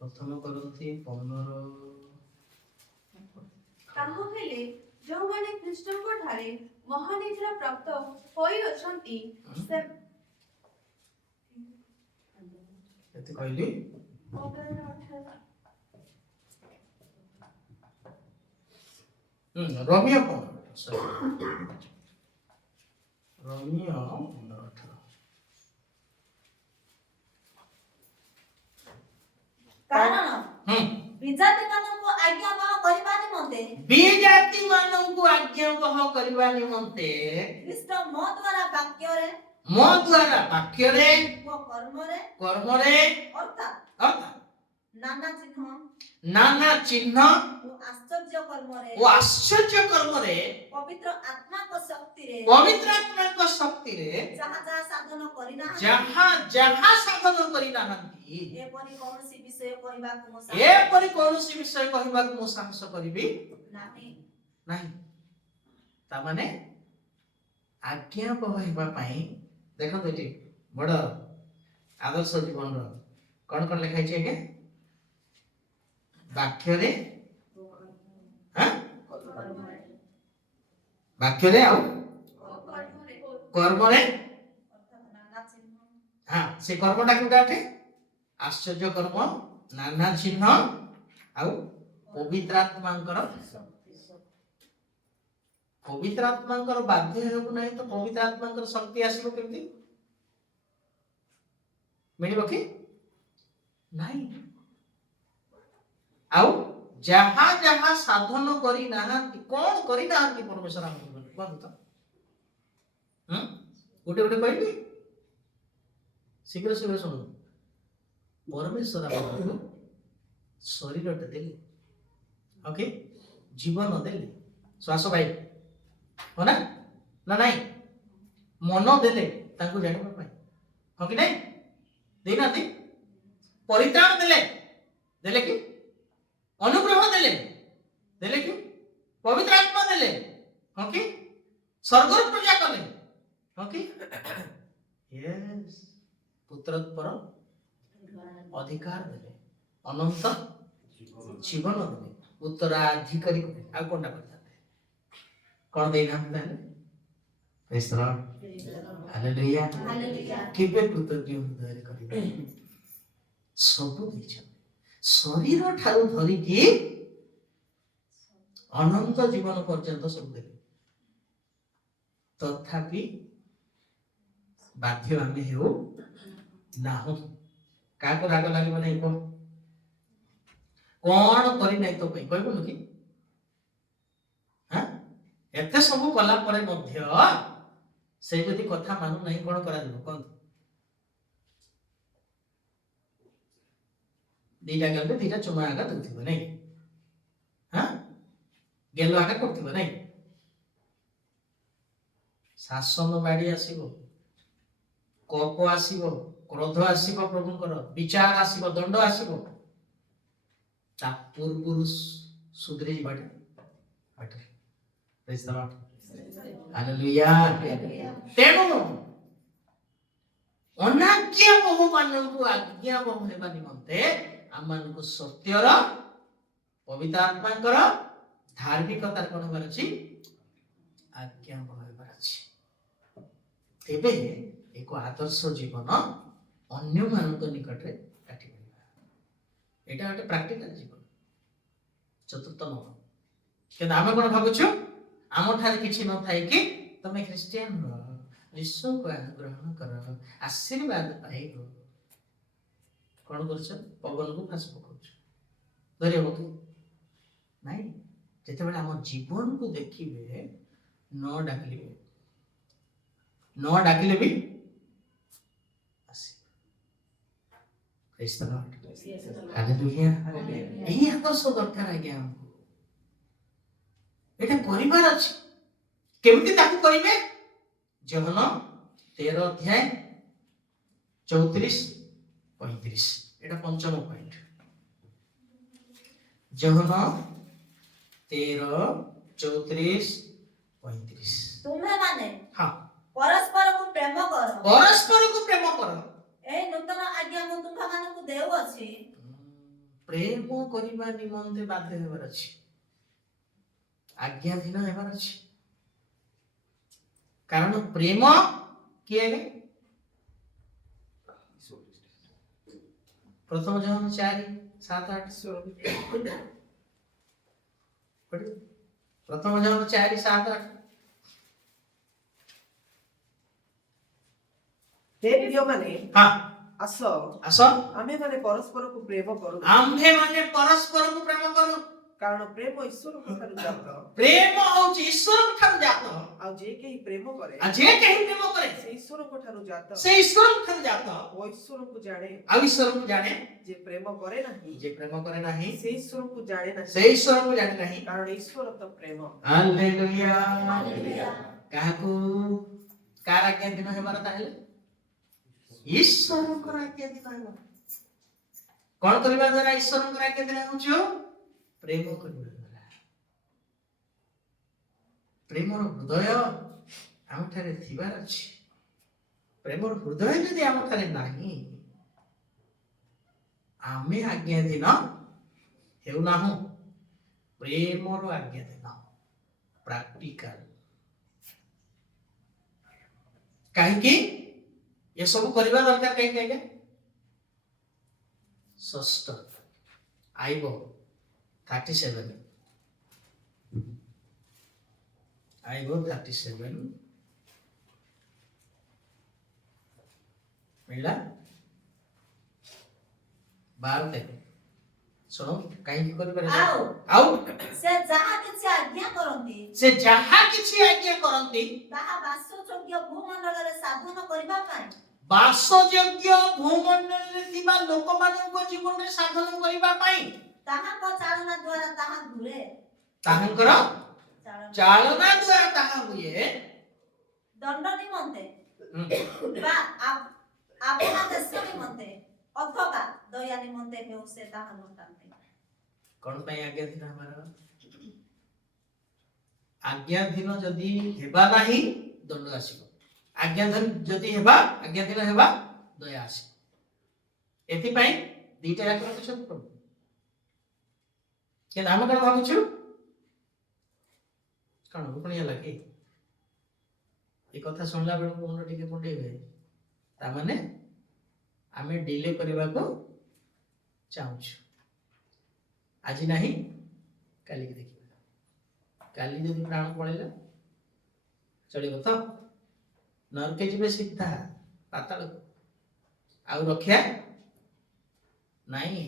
प्रथम करंती 15 ताहा हेले जो माने ख्रीष्टन को ठारे महानिद्रा प्राप्त होई अछंती से एते कहली रोमियो 15 रोमियो 15:18 कारण विजाति माननको आज्ञाबह करिबा निमन्ते विजाति माननको आज्ञाबह करिबा निमन्ते ख्रीष्ट मो द्वारा वाक्य रे ओ कर्म रे अर्थात नाना चिन्ह ओ आश्चर्य कर्म रे पवित्र आत्मा को शक्ति रे जहाँ साधन करिना हंती एपरि कोनोसी विषय कहबाकु मो साहस करिबी नाही ता माने आज्ञा बहैबा पई देखो बेटी बड़ आदर्श जीवन रो कोन लिखाई छै के वाक्य रे हां वाक्य रे आ कर्म रे हाँ से कर्मटा कोटा अटे आश्चर्य कर्म नाना चिन्ह आउ पवित्रात्मांकर पवित्रात्मांकर बाध्य हेबु नाही तो पवित्रात्मांकर शक्ति आसीबो केमति मिलिबो कि नाही आउ जहाँ जहाँ साधन करी नाहांती कौन करी नाहांती परमेश्वर हमको कहू तो गोटे गोटे कहबी शीघ्र शीघ्र सुनो परमेश्वर हमको शरीर देले ओके जीवन देले श्वास भाई हो ना ना नहीं मन देले तांको जानिबा पाई हो कि नहीं देना दी परित्राण देले देले कि अनुग्रह देले देले कि पवित्र आत्मा देले हो कि स्वर्गर पूजा कले हो कि यस पुत्र पर अधिकार देले अनंत जीवन देले उत्तराधिकारी करे आ कोनटा करते कोन देना ताले praise the Lord hallelujah hallelujah केबे कृतज्ञ हृदय करिबे सब दैछ शरीर ठारू धरिकी अनंत जीवन पर्यंत सब देले तथापि बाध्य आमे हेउ नाहु काको राग लागिबो नै को कोन करि नै तो पई कहबो न कि हां एते सब कला परे मध्य से जदि कथा मानु नै कोन करा दिबो कोन दीटा गलबे दीटा चुमा आगा दउथिबो नै हां गेलो आगा करथिबो नै शासन बाड़ी आसीबो कोप आसीबो क्रोध आसीबो प्रभुंकर विचार आसीबो दंड आसीबो ता पूर्वपुरुष सुधरी बाटे बाटे प्रेज द लॉर्ड हालेलुया तेणु अनाज्ञा बहु माननकु आज्ञा बहु हेबा निमंते आमनकु सत्यर पवित्र आत्मांकर धार्मिकता कोन हेबार अछि आज्ञा बहु हेबार अछि तेबे एक आदर्श जीवन अन्य मानक निकट रे काटी परिबा एटा एक प्रैक्टिकल जीवन चतुर्थ नंबर के आमे कोन भाबुछु आम ठार किछि न थाई कि तमे क्रिश्चियन हो यीशु को ग्रहण कर आशीर्वाद पाइबो कोन करछ पवन को फास पकोछ धरि हो कि नाही जेते बेला हम जीवन को देखिबे न डाकिले भी आसी प्रेज द लॉर्ड हालेलुया एही आदर्श दरकार आज्ञा हमको एटा परिवार अछि केमति ताकू करिवे जहन 13 अध्याय 34-35 एटा पंचम पॉइंट जहन 13-34-35 तुम्हे माने हां परस्पर को प्रेम करो ए नूतन आज्ञा मु तुम मानकु देउ अछि प्रेम करिबा निमंते बाध्य हेबार अछि आज्ञाधीन हेबार अछि कारण प्रेम किए गे प्रथम जहन 4-7-8 प्रथम जहन 4-7-8 हे प्रिय माने हां आस आस आमे माने परस्पर को प्रेम करू आम्भे माने परस्पर को प्रेम करू कारण प्रेम ईश्वर को ठारू जात प्रेम होची ईश्वर को ठारू जात आ जे केही प्रेम करे आ जे केही प्रेम करे से ईश्वर को ठारू जात से ईश्वर को ठारू जात ओ ईश्वर को जाने आ ईश्वर को जाने जे प्रेम करे नाही जे प्रेम करे नाही से ईश्वर को जाने नाही से ईश्वर को जाने नाही कारण ईश्वर तो प्रेम हालेलुया हालेलुया काहको कार आज्ञा दिन हेबार ताहेले ईश्वर को आज्ञा दिन हेबार कोन करबा द्वारा ईश्वर को आज्ञा दिन होछो प्रेम करबा द्वारा प्रेम हृदय आम ठारे थिबार अछि प्रेम हृदय यदि आम ठारे नाही आमे आज्ञा दिन हेउ नाहु प्रेम रो आज्ञा दिन प्रैक्टिकल काहे कि ये सब करबा दरकार कहीं कहीं षष्ठ आइबो 37 आइबो 37 मिला 12 देखो सुनो कहीं कर आओ आओ से जहाँ किछि आज्ञा करंती से जहा किछि आज्ञा करंती ताहा बासयोग्य भूमंडलरे साधन करिबा पाई बासयोग्य भूमंडल रे थिबा लोक मानक जीवन रे साधन करिबा पई ताहाको चालना द्वारा ताहा घुरे ताहंकर चालना द्वारा ताहा हुए दंड निमन्ते बा आपना देश निमन्ते अथवा दया निमन्ते हेउ से ताहा नटान्ते कौन पई आज्ञाधीन हमारा आज्ञाधीन जदि हेबा नाही दंड आसीबो आज्ञाधीन जदि आज्ञाधीन हेबा दया आसी एथि पई दीटा याक रखछन प्रभु के नाम कण भाबुछु कण रुपणिया लागे ए कथा सुनला बेल को मन टिके पडे ता माने आमे डिले करबा को चाहूछु आज नहीं काली की देखिबा काली जदि प्राण पळेला चलिबो तो नरके जिबे सीधा पाताल आ रखिया नहीं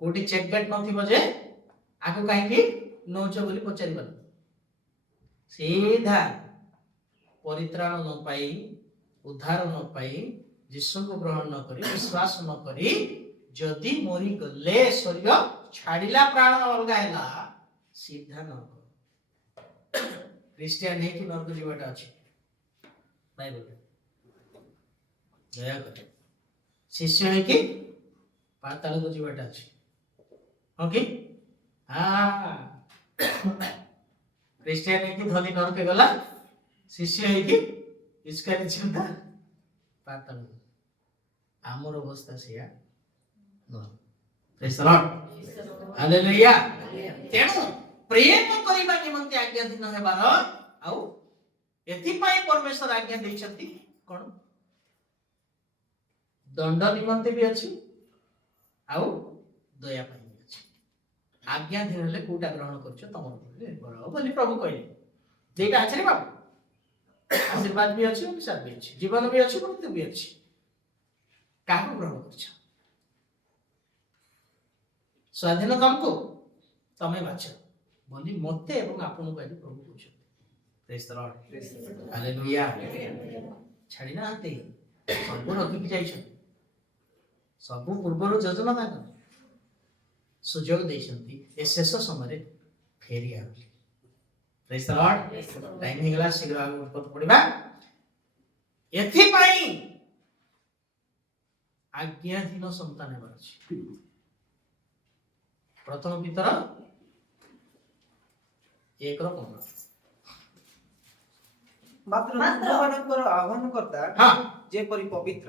कोटी चेक गेट नथिबो जे आको काहे की नौच बोली पचारि बन सीधा परित्राण न पाई उद्धार न पाई यीशु को ग्रहण न करी विश्वास न करी जदि मरी गले शरीर छाड़िला प्राण अलगा हैला सीधा नरक क्रिश्चियन है कि नरक जीवटा अछि बाइबल दया कर शिष्य है कि पाताल को जीवटा अछि ओके हां क्रिश्चियन है कि धनी नरक गला शिष्य है कि इसका चिंता पाताल आमर अवस्था सेया न प्रेज द लॉर्ड हालेलुया तेणु प्रेम करिबा निमंते आज्ञाधीन हेबार आउ एथि पई परमेश्वर आज्ञा दैछथि कोन दंड निमंते भी अछि आउ दया पई भी अछि आज्ञाधीन ले कोटा ग्रहण करछ तमर निर्भर बोली प्रभु कहले जेटा अछि रे बाबू आशीर्वाद भी अछि अभिशाप भी अछि जीवन भी अछि मृत्यु भी अछि काहु ग्रहण करछ स्वाधीन तुमको तमे बाछ बोली मते एवं आपन को प्रभु पूछ प्रेज द लॉर्ड हालेलुया छाड़ी ना आते सब रखि जाई छ सब पूर्वरु योजना दान सुजोग देछंती ए शेष समय फेरी आउली प्रेज द लॉर्ड टाइम हिगला शीघ्र आगु पथ पड़िबा एथि पई आज्ञाधीन संतान हेबार अछि प्रथम पितर 1:15 मात्र मात्र तुमମାନଙ୍କର ଆହ୍ୱାନ କର୍ତ୍ତା हां ଯେପରି ପବିତ୍ର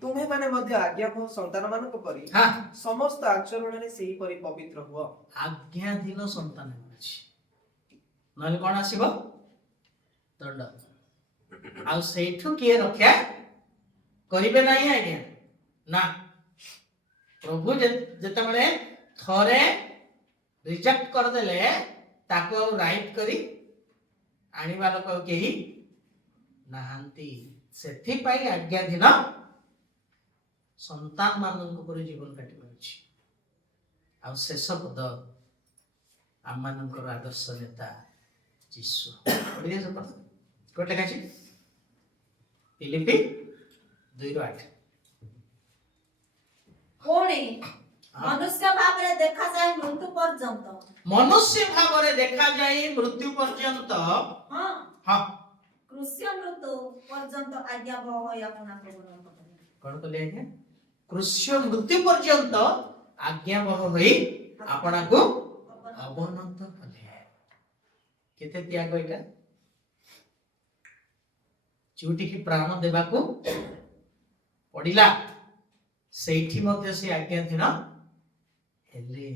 ତୁମେ ମାନେ ମଧ୍ୟ ଆଜ୍ଞାବହ ସନ୍ତାନମାନଙ୍କ ପରି हां ସମସ୍ତ ଆଚରଣରେ ସେହି ପରି ପବିତ୍ର ହୁଅ आज्ञाधीन संतान हेबार अछि नले कोन आसीबो दंड आ सेठु के रक्षा करिबे नाही आज्ञा ना प्रभु जते बळे थरे रिजेक्ट कर देले ताको राइट करी आनिबा लोक केही नाहंती सेथि पई आज्ञाधीन संतान मानन पर जीवन काटि पाछि आ शेष पद आमानकर आदर्श नेता यीशु पढिए सब कोट लेखा छी फिलिपी 2:8 कोणी मनुष्य भावरे देखा जाय मृत्यु पर्यंत मनुष्य भावरे देखा जाय मृत्यु पर्यंत हां हां कृष्य मृत्यु पर्यंत आज्ञा होय आपना ग्रहण कोन कहले आज्ञा कृष्य मृत्यु पर्यंत आज्ञाबह होई आपना को अवनत कले केते त्याग एटा चूटी की प्राण देबा को पडिला सेठी मध्ये से आज्ञाधीन हेले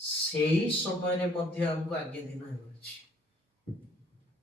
सेही समय रे मध्ये हमको आज्ञाधीन हेबाछि